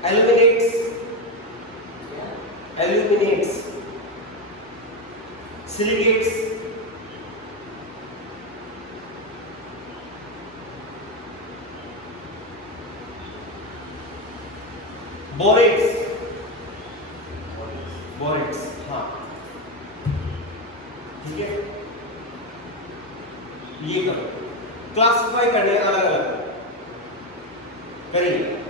aluminates, aluminates, silicates, borates, borates, हाँ ठीक है। ये करो, क्लासिफाई करने अलग अलग करिए।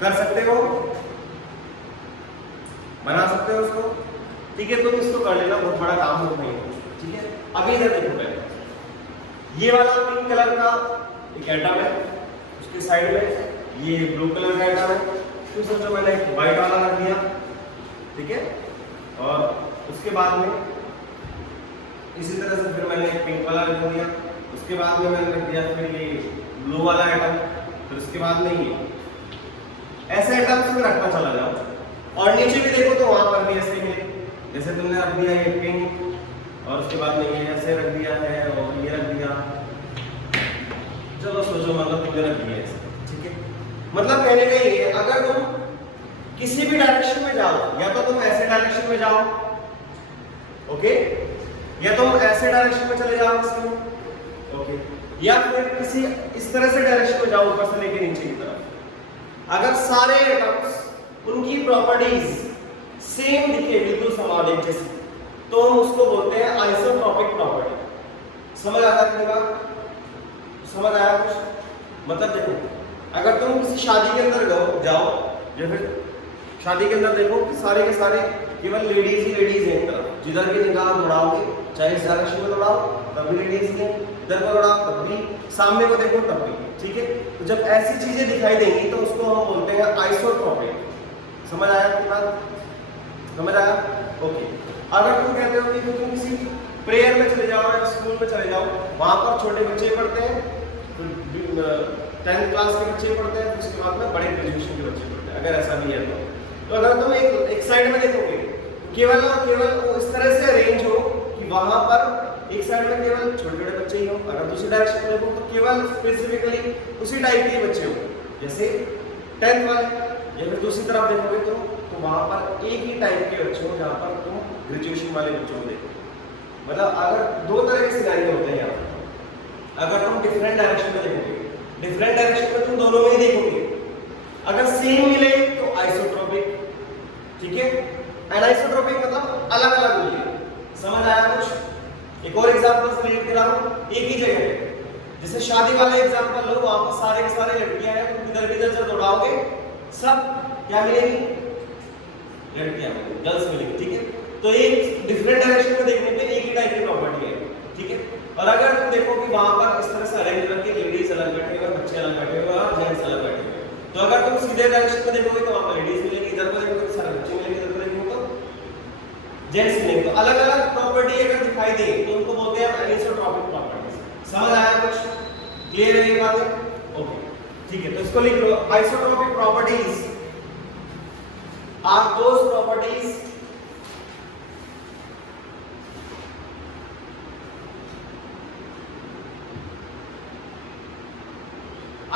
कर सकते हो, बना सकते हो उसको, ठीक है। तुम इसको कर लेना, बहुत बड़ा काम हो नहीं है, ठीक है। अभी इधर देखो पहले, ये वाला पिंक कलर का एक एटम है, उसके साइड में ये ब्लू कलर का एटम है, फिर सोचो मैंने एक व्हाइट वाला रख दिया, ठीक है। और उसके बाद में इसी तरह से फिर मैंने एक पिंक वाला रख दिया, उसके बाद में मैंने रख दिया फिर ये ब्लू वाला एटम, फिर उसके बाद में ये ऐसे एटम्स में रखना चला जाओ। और नीचे भी देखो तो वहां पर भी ऐसे ही है, जैसे तुमने रख दिया ये पिंक और उसके बाद में ये ऐसे रख दिया है और ये रख दिया, चलो सोचो मतलब तुमने रख दिया ऐसे, ठीक है। मतलब कहने का ये है, अगर तुम किसी भी डायरेक्शन में जाओ, या तो तुम ऐसे डायरेक्शन में जाओ, ओके, या तुम ऐसे डायरेक्शन में चले जाओ इसमें, ओके, या फिर किसी इस तरह से डायरेक्शन में जाओ ऊपर से लेके नीचे की तरफ। अगर सारे एटम्स उनकी प्रॉपर्टीज सेम दिखे, बिल्कुल समान एक जैसी, तो हम उसको बोलते हैं आइसोट्रोपिक प्रॉपर्टी। समझ आता है बात? समझ आया कुछ? मतलब देखो, अगर तुम किसी शादी के अंदर जाओ, या फिर शादी के अंदर देखो कि सारे के सारे केवल लेडीज ही लेडीज हैं, एक तरफ जिधर भी निगाह दौड़ाओगे, चाहे इस डायरेक्शन में दौड़ाओ तब भी लेडीज हैं, इधर को दौड़ाओ तब भी, सामने को देखो तब भी, ठीक है। तो जब ऐसी चीजें दिखाई देंगी तो उसको हम बोलते हैं आइसोट्रोपिक। समझ आया आपकी बात? समझ आया? ओके। अगर तुम कहते हो कि तुम किसी प्रेयर में चले जाओ या स्कूल में चले जाओ, वहां पर छोटे बच्चे पढ़ते हैं, 10th क्लास के बच्चे पढ़ते हैं, उसके बाद में बड़े ग्रेजुएशन के बच्चे पढ़ते हैं, अगर ऐसा भी है तो अगर तुम एक साइड में देखोगे केवल और केवल इस तरह से अरेंज हो कि वहां पर एक साइड में केवल छोटे छोटे बच्चे ही हो, अगर दूसरी डायरेक्शन में देखो तो केवल स्पेसिफिकली उसी टाइप के बच्चे हो, जैसे 10th वाले, या फिर दूसरी तरफ देखोगे तो वहां पर एक ही टाइप के बच्चे हो, जहां पर तुम ग्रेजुएशन वाले बच्चों को देखो। मतलब अगर दो तरह के सिनेरियो होते हैं यहाँ, अगर तुम डिफरेंट डायरेक्शन में देखोगे, डिफरेंट डायरेक्शन में तुम दोनों में ही देखोगे, अगर सेम मिले तो आइसोट्रोपिक, ठीक है। एनाइसोट्रोपिक मतलब अलग अलग मिले। समझ आया कुछ? एक और एग्जांपल से लेकर आ रहा हूं, एक ही जगह, जैसे शादी वाला एग्जांपल लो, वहां पर सारे के सारे लड़कियां हैं, तुम इधर से दौड़ाओगे सब क्या मिलेगी? लड़कियां मिलेंगी, गर्ल्स मिलेंगी, ठीक है। तो एक डिफरेंट डायरेक्शन में देखने पे एक ही टाइप की प्रॉपर्टी है, ठीक है। और अगर तुम देखो कि वहां पर इस तरह से अरेंज करके लेडीज अलग बैठे हुए, बच्चे अलग बैठे हुए और जेंट्स अलग बैठे हुए, तो अगर तुम सीधे डायरेक्शन में देखोगे तो वहां पर लेडीज मिलेंगी, इधर को देखोगे तो सारे बच्चे मिलेंगे, इधर को देखोगे तो जेंट्स मिलेंगे। तो अलग अलग प्रॉपर्टी अगर दिखाई दे तो उनको बोलते हैं एनिसोट्रोपिक प्रॉपर्टीज। समझ आया कुछ? क्लियर है ये बात? ओके, ठीक है। तो इसको लिख लो, isotropic properties are those properties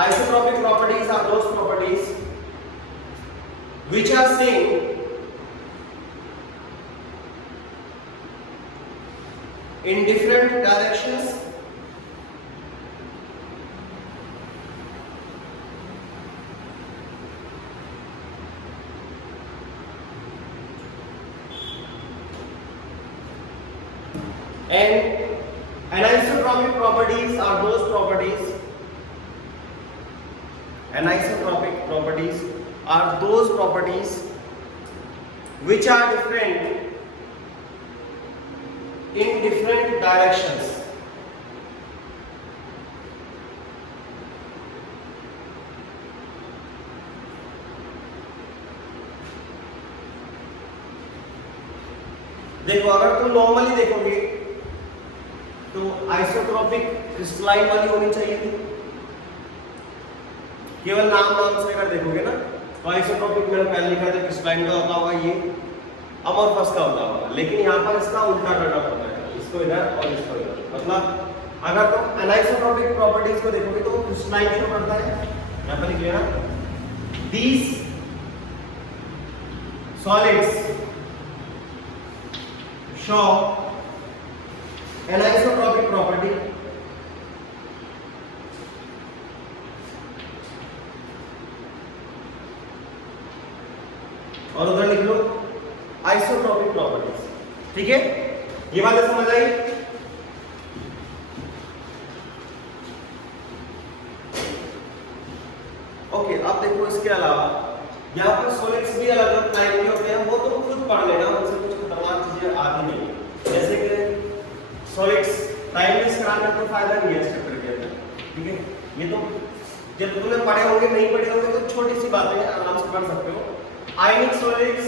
isotropic properties are those properties which are same in different directions and anisotropic properties are those properties Anisotropic properties are those properties which are different in different directions. देखो, अगर तुम normally देखोगे तो isotropic crystalline वाली होनी चाहिए थी। केवल नाम से अगर देखोगे ना तो आइसोट्रोपिक मैंने पहले लिखा था क्रिस्टलाइन का होता होगा, ये अमोर्फस का होता होगा, लेकिन यहाँ पर इसका उल्टा करना पड़ता है, इसको इधर और इसको इधर। मतलब अगर तुम एनाइसोट्रोपिक प्रॉपर्टीज को देखोगे तो क्रिस्टलाइन शो करता है, यहाँ पर लिख लेना, these solids show anisotropic property और उधर लिख लो आइसोट्रोपिक प्रॉपर्टीज, ठीक है। ये बात समझ आई? ओके, अब देखो इसके अलावा टाइम वेस्ट कराने का फायदा नहीं है इस चैप्टर के अंदर, ठीक है। ये तो जब तुमने पढ़े होंगे, नहीं पढ़े होंगे तो छोटी सी बातें हैं, आराम से पढ़ सकते हो। आयनिक सॉलिड्स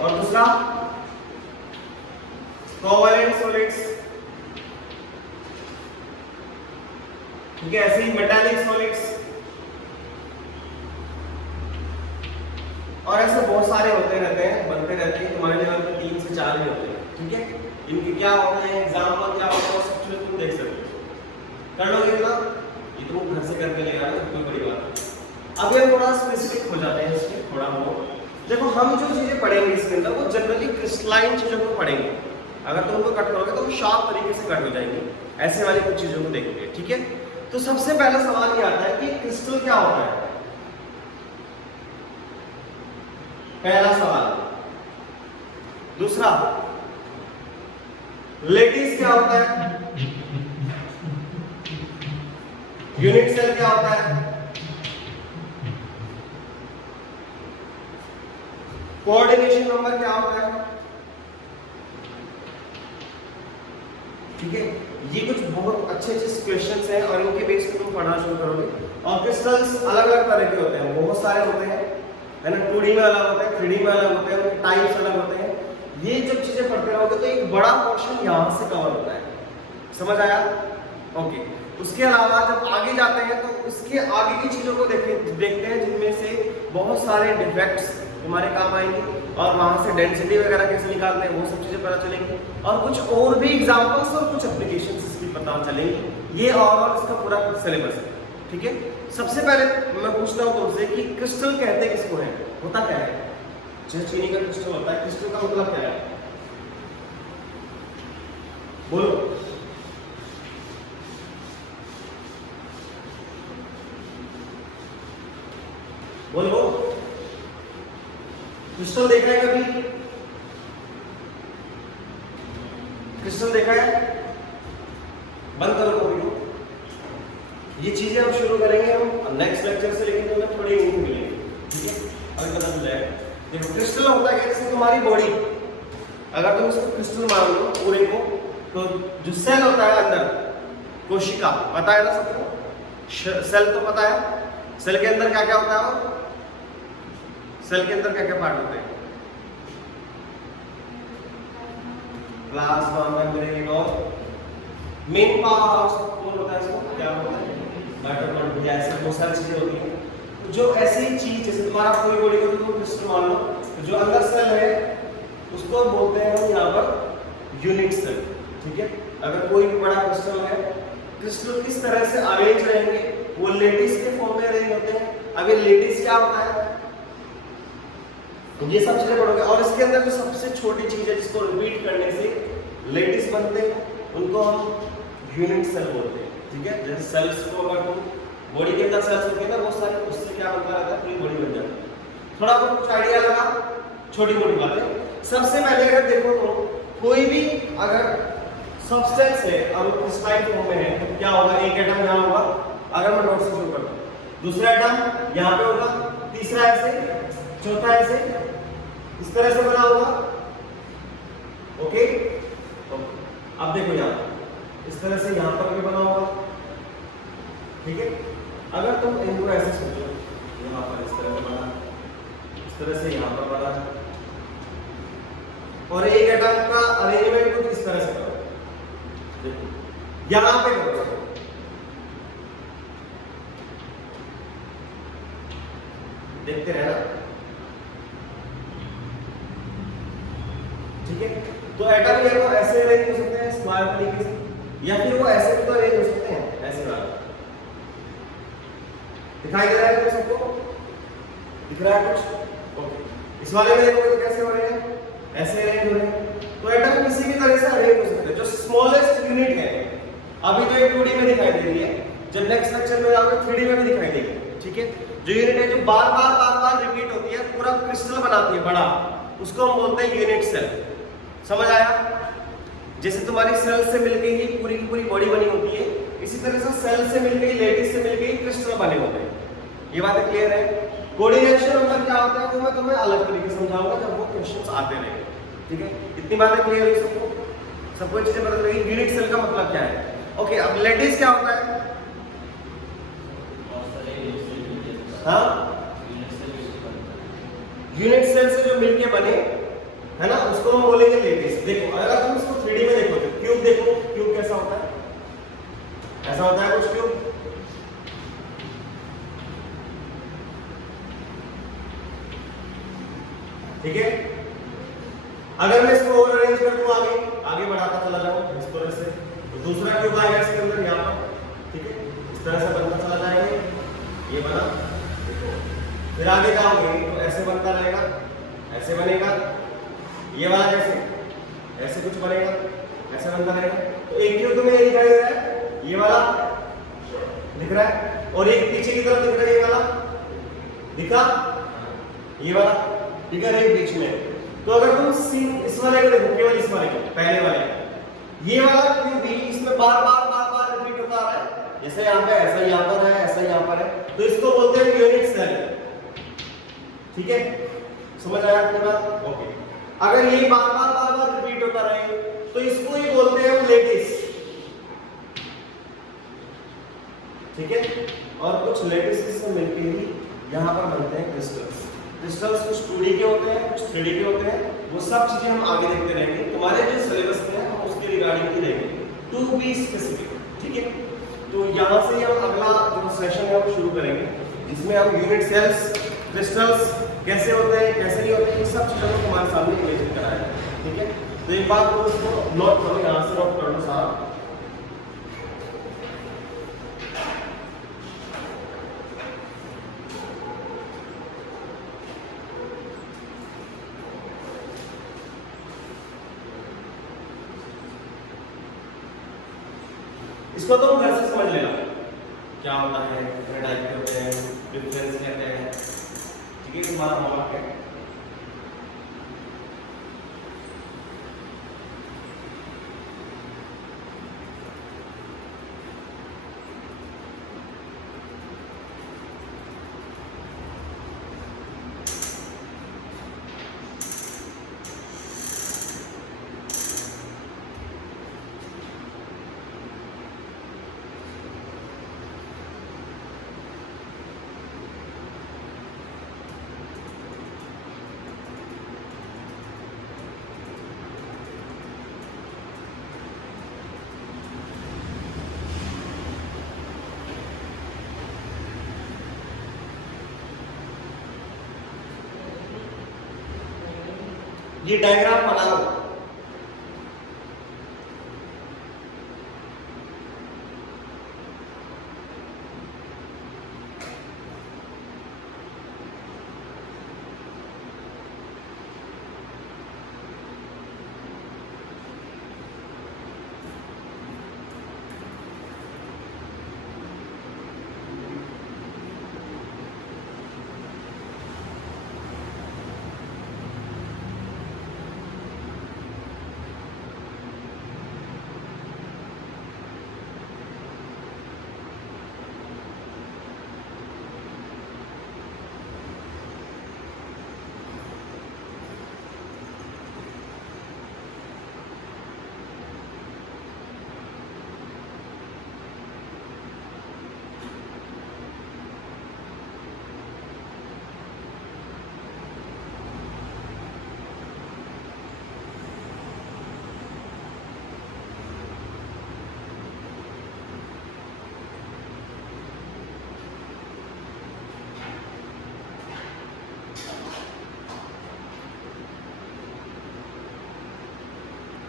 और दूसरा कोवैलेंट सॉलिड्स, ठीक है। ऐसे ही मेटालिक सॉलिड्स और ऐसे बहुत सारे होते रहते हैं, बनते रहते हैं। तुम्हारे लेवल पे 3 से 4 ही होते हैं, ठीक है। इनके क्या होते हैं, एग्जाम्पल क्या होता है, सब चीज तुम देख सकते हो। कर लोगे ना, ये तुम घर से करके ले आना, कोई बड़ी बात नहीं। अब ये थोड़ा स्पेसिफिक हो जाते हैं इसमें थोड़ा बहुत। देखो हम जो चीजें पढ़ेंगे इसके अंदर वो जनरली क्रिस्टलाइन चीजों को पढ़ेंगे। अगर तुम उनको कट करोगे तो वो शार्प तरीके से कट हो जाएंगे, ऐसे वाली कुछ चीजों को देखेंगे, ठीक है। तो सबसे पहला सवाल ये आता है कि क्रिस्टल क्या होता है। पहला सवाल। दूसरा, लेटिस क्या होता है, यूनिट सेल क्या होता है, कोऑर्डिनेशन नंबर क्या होता है, ठीक है। ये कुछ बहुत अच्छे क्वेश्चंस हैं और इनके बेस पे तुम पढ़ना शुरू करोगे। और क्रिस्टल्स अलग अलग तरह के होते हैं, बहुत सारे होते हैं, है ना। 2D में अलग होते हैं, 3D में अलग होते हैं, उनके टाइप्स अलग होते हैं। ये जब चीजें पढ़ते रहोगे तो एक बड़ा पोर्शन यहाँ से कवर होता है, समझ आया? ओके। उसके अलावा जब आगे जाते हैं तो उसके आगे की चीजों को देखते हैं जिनमें से बहुत सारे डिफेक्ट्स तुम्हारे काम आएंगे और वहां से डेंसिटी वगैरह कैसे निकालते हैं वो सब चीजें पता चलेंगी और कुछ और भी एग्जांपल्स और कुछ एप्लीकेशंस इसकी पता चलेंगी। ये और इसका पूरा सिलेबस है, ठीक है। सबसे पहले मैं पूछता हूँ तुमसे कि क्रिस्टल कहते किसको है, होता क्या है? जैसे चीनी का क्रिस्टल होता है, क्रिस्टल का मतलब क्या है, बोलो। बोलो, क्रिस्टल देखा है कभी? क्रिस्टल देखा है? बंद करो वीडियो। ये चीजें हम शुरू करेंगे हम नेक्स्ट लेक्चर से, लेकिन तुम्हें थोड़ी हिंट मिलेगी, ठीक है। अभी पता चल जाएगा। देखो क्रिस्टल होता है जैसे तुम्हारी बॉडी, अगर तुम इसको क्रिस्टल मान लो पूरे को, तो जो सेल होता है अंदर, कोशिका, पता है ना सबको? सेल तो पता है। सेल के अंदर क्या क्या होता है? और सेल के अंदर क्या क्या पार्ट होते हैं? प्लाज्मा, मेम्ब्रेन और मेन पावर हाउस कौन होता है? इसको क्या होता है? माइटोकॉन्ड्रिया। ऐसे बहुत सारी चीजें होती हैं जो ऐसी चीज, जैसे तुम्हारा पूरी बॉडी को तुम क्रिस्टल मान लो, तो जो अंदर सेल है उसको बोलते हैं हम यहाँ पर यूनिट सेल, ठीक है। अगर कोई भी बड़ा क्रिस्टल है, क्रिस्टल किस तरह से अरेंज रहेंगे, वो लेटिस के फॉर्म में अरेंज होते हैं। अब ये लेटिस क्या होता है, ये सब चीजें पढ़ोगे। और इसके अंदर जो सबसे छोटी चीज है जिसको रिपीट करने से लेटिस बनते हैं, उनको हम यूनिट सेल बोलते हैं, ठीक है। जैसे सेल्स को अगर तुम बॉडी के अंदर सेल्स होते हैं ना बहुत सारे, उससे क्या बनता रहता है, पूरी बॉडी बन जाती है। थोड़ा बहुत कुछ आइडिया लगा, छोटी मोटी बातें। सबसे पहले अगर देखो तो कोई भी अगर सब्सटेंस है और क्रिस्टलाइन फॉर्म में है तो क्या होगा, एक एटम यहाँ होगा, अगर मैं नोट से शुरू करता हूँ, दूसरा एटम यहाँ पे होगा, तीसरा ऐसे, चौथा ऐसे, इस तरह से बना होगा, ओके। अब देखो यहाँ इस तरह से यहाँ पर भी बना होगा, ठीक है। अगर तुम इनको ऐसे सोचो, यहाँ पर इस तरह से बना, इस तरह से यहाँ पर बना, और एक एटम का अरेंजमेंट कुछ इस तरह से करो, देखो यहाँ पे करो, देखते रहना, ठीक है। तो एटम ये तो ऐसे अरेंज हो सकते हैं स्क्वायर तरीके से, या फिर वो ऐसे भी तो अरेंज हो सकते हैं, ऐसे वाला दिखाई दे रहा है सबको, दिख रहा है कुछ? ओके। इस वाले में देखोगे तो कैसे हो रहे हैं, ऐसे अरेंज हो रहे हैं। तो एटम किसी भी तरह से अरेंज हो सकते हैं। जो स्मॉलेस्ट यूनिट है, अभी तो ये 2D में दिखाई दे रही है, जब नेक्स्ट लेक्चर में आपको 3D में भी दिखाई देगी, ठीक है। जो यूनिट है जो बार बार रिपीट होती है, पूरा क्रिस्टल बनाती है बड़ा, उसको हम बोलते हैं यूनिट सेल। समझ आया? जैसे तुम्हारी सेल से मिलके ही पूरी की पूरी बॉडी बनी होती है, इसी तरह से सेल से मिलके ही, लेटिस से मिलके ही क्रिस्टल बने होते हैं। ये बातें क्लियर है? कोऑर्डिनेशन नंबर क्या होता है वो मैं तुम्हें अलग तरीके से समझाऊंगा जब वो क्वेश्चंस आते रहेंगे, ठीक है, इतनी बातें क्लियर हुई सबको? सबको ये चीजें पता लगी यूनिट सेल का मतलब क्या है? ओके, अब लेटिस क्या होता है? हाँ, यूनिट सेल से जो मिलके बने, है ना, उसको हम बोलेंगे लेटिस। देखो अगर तुम इसको 3D में देखो तो क्यूब देखो, क्यूब कैसा होता है? ऐसा होता है कुछ क्यूब, ठीक है। अगर मैं इसको और अरेंज कर दूं, आगे बढ़ाता चला जाऊं इस तरह से, तो दूसरा क्यूब आएगा इसके अंदर यहाँ पर, ठीक है, इस तरह से बनता चला जाएगा, ये बना। फिर आगे जाओगे तो ऐसे बनता रहेगा, ऐसे बनेगा, ये वाला कैसे, ऐसे कुछ बनेगा, ऐसे बनता रहेगा। तो एक क्यूब तुम्हें ये दिखाई दे रहा है, ये वाला दिख रहा है, और एक पीछे की तरफ दिख रहा है, ये वाला दिखा, ये वाला, ठीक है, एक बीच में। तो अगर तुम इस वाले को देखो, केवल इस वाले को, पहले वाले, ये वाला क्यूब भी इसमें बार बार रिपीट होता आ रहा है, जैसे यहाँ पे ऐसा यहाँ पर है, ऐसा यहाँ पर है, तो इसको बोलते हैं यूनिट सेल, ठीक है। समझ आया आपके बात? ओके। अगर ये बार रिपीट होता रहे तो इसको ही बोलते हैं लेटिस, ठीक है। और कुछ लेटिस से मिलके ही यहाँ पर बनते हैं क्रिस्टल्स। क्रिस्टल्स कुछ 2D के होते हैं, कुछ 3D के होते हैं, वो सब चीजें हम आगे देखते रहेंगे। तुम्हारे जो सिलेबस में है हम उसके रिगार्डिंग ही रहेंगे, टू बी स्पेसिफिक, ठीक है। तो यहाँ से हम अगला जो सेशन है वो शुरू करेंगे, जिसमें हम यूनिट सेल्स, क्रिस्टल्स कैसे होते हैं, कैसे नहीं होते, इन सब चीजों को तुम्हारे सामने इमेजिन कराएंगे, ठीक है। तो एक बात को उसको नोट करो, यहाँ से नोट कर लो साहब। इसको तो घर से समझ लेना क्या होता है, कितने टाइप के होते हैं, डिफरेंस कहते हैं, ठीक है, तुम्हारा होमवर्क है। ये डायग्राम बनाओ,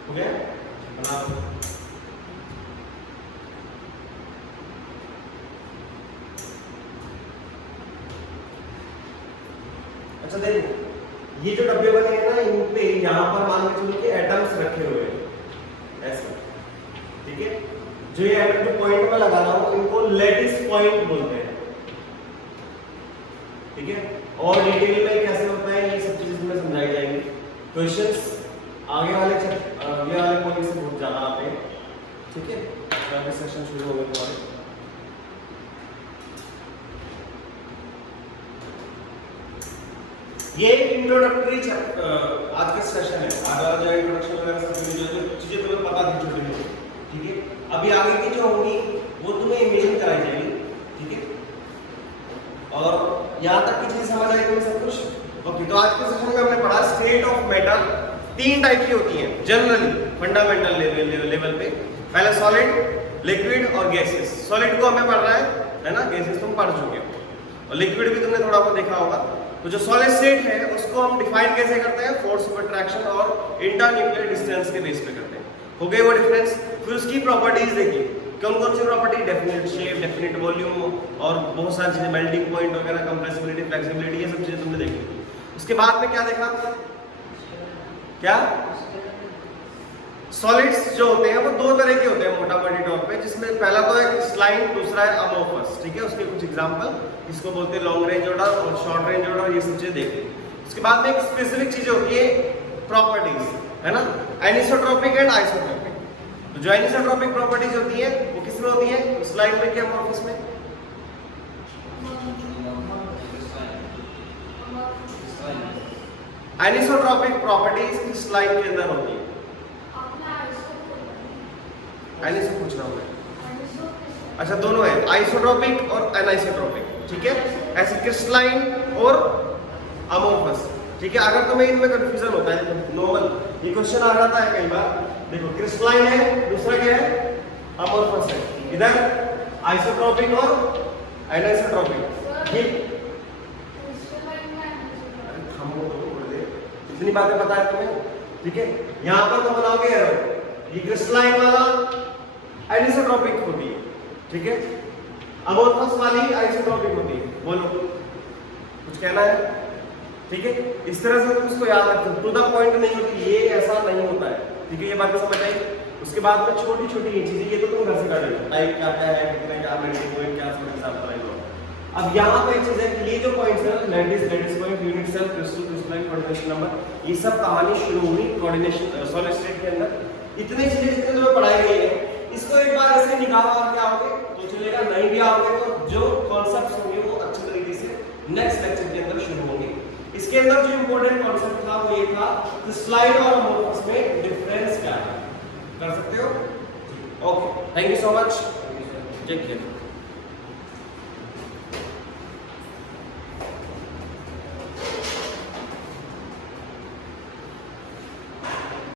हो गया, बनाओ। अच्छा देखो, ये जो डब्बे बने हैं ना, इन पे यहाँ पर मान के चलो कि एटम्स रखे हुए हैं ऐसे, ठीक है। जो ये एटम जो पॉइंट में लगा रहा हूँ इनको लेटिस पॉइंट बोलते हैं, ठीक है। और डिटेल में कैसे होता है ये सब चीजें तुम्हें समझाई जाएंगी। क्वेश्चंस आगे वाले ये वाले पॉइंट से बहुत ज्यादा आते हैं, ठीक है। अगले सेशन शुरू होने के बाद ये इंट्रोडक्टरी आज का सेशन है, आगे वाला तीन टाइप की होती हैं जनरली फंडामेंटल लेवल पे। पहले सॉलिड, लिक्विड और गैसेस। सॉलिड को हमें पढ़ना है ना, गैसेस तुम पढ़ चुके हो, और लिक्विड भी तुमने थोड़ा बहुत देखा होगा। तो जो सॉलिड स्टेट है उसको हम डिफाइन कैसे करते हैं, फोर्स ऑफ अट्रैक्शन और इंटरन्यूक्लियर डिस्टेंस के बेस पे करते हैं। हो गए वो डिफरेंस। फिर उसकी प्रॉपर्टीज देखिए, कौन कौन सी property, definite shape, definite volume और बहुत सारी चीजें, मेल्टिंग पॉइंट वगैरह, कंप्रेसिबिलिटी, फ्लेक्सिबिलिटी, ये सब चीजें तुमने देखी। उसके बाद में क्या देखा, क्या सॉलिड्स जो होते हैं वो दो तरह के होते हैं मोटा मोटी तौर पे, जिसमें पहला तो है क्रिस्टलाइन, दूसरा है अमोर्फस। ठीक है, उसके कुछ एग्जांपल, इसको बोलते हैं लॉन्ग रेंज ऑर्डर और शॉर्ट रेंज ऑर्डर, ये सब चीजें देखें। उसके बाद में एक स्पेसिफिक चीज होती है प्रॉपर्टीज, है ना, एनिसोट्रोपिक एंड आइसोट्रोपिक। तो जो एनिसोट्रोपिक प्रॉपर्टीज होती है वो किसमें होती है, क्रिस्टलाइन में क्या अमोर्फस में? एनिसोट्रोपिक प्रॉपर्टीज क्रिस्टलाइन के अंदर होती है। एनिसो पूछ रहा हूं मैं। अच्छा, दोनों है, आइसोट्रोपिक और एनाइसोट्रोपिक। ठीक है, ऐसे क्रिस्टलाइन और अमोर्फस। ठीक है, अगर तुम्हें इनमें कंफ्यूजन होता है, नॉर्मल ये क्वेश्चन आ जाता है कई बार। देखो, क्रिस्टलाइन है, दूसरा क्या है, अमोर्फस है। इधर आइसोट्रोपिक और एनाइसोट्रोपिक। ठीक, इतनी बातें पता है तुम्हें। ठीक है, यहां पर तुम बनाओगे एरो, ये क्रिस्टलाइन वाला एनिसोट्रोपिक होती है। ठीक है, अमोर्फस वाली आइसोट्रोपिक होती है। बोलो, कुछ कहना है? ठीक है, इस तरह से तुम इसको याद रखो, टू द पॉइंट नहीं होती, ये ऐसा नहीं होता है। ठीक है, ये बात समझ आई। उसके बाद में छोटी छोटी चीजें, ये तो तुम घर से कर लेना, टाइप क्या क्या है, कितने क्या मेल्टिंग पॉइंट क्या, सब हिसाब से लो। अब यहाँ पे एक चीज है कि ये जो पॉइंट्स है, lattice point, unit cell, crystal, crystalline, coordination number, ये सब कहानी शुरू हुई कोऑर्डिनेशन सॉलिड स्टेट के अंदर। इतनी चीजें जितने तुम्हें पढ़ाई गई है, इसको एक बार ऐसे निकालो और क्या आओगे तो चलेगा, नहीं भी आओगे तो जो कॉन्सेप्ट्स होंगे वो अच्छे तरीके से नेक्स्ट लेक्चर के अंदर शुरू होंगे। इसके अंदर जो इंपॉर्टेंट कॉन्सेप्ट था वो ये था कि स्लाइड और अमोर्फस में डिफरेंस क्या है, कर सकते हो। Okay, thank you so much, take care.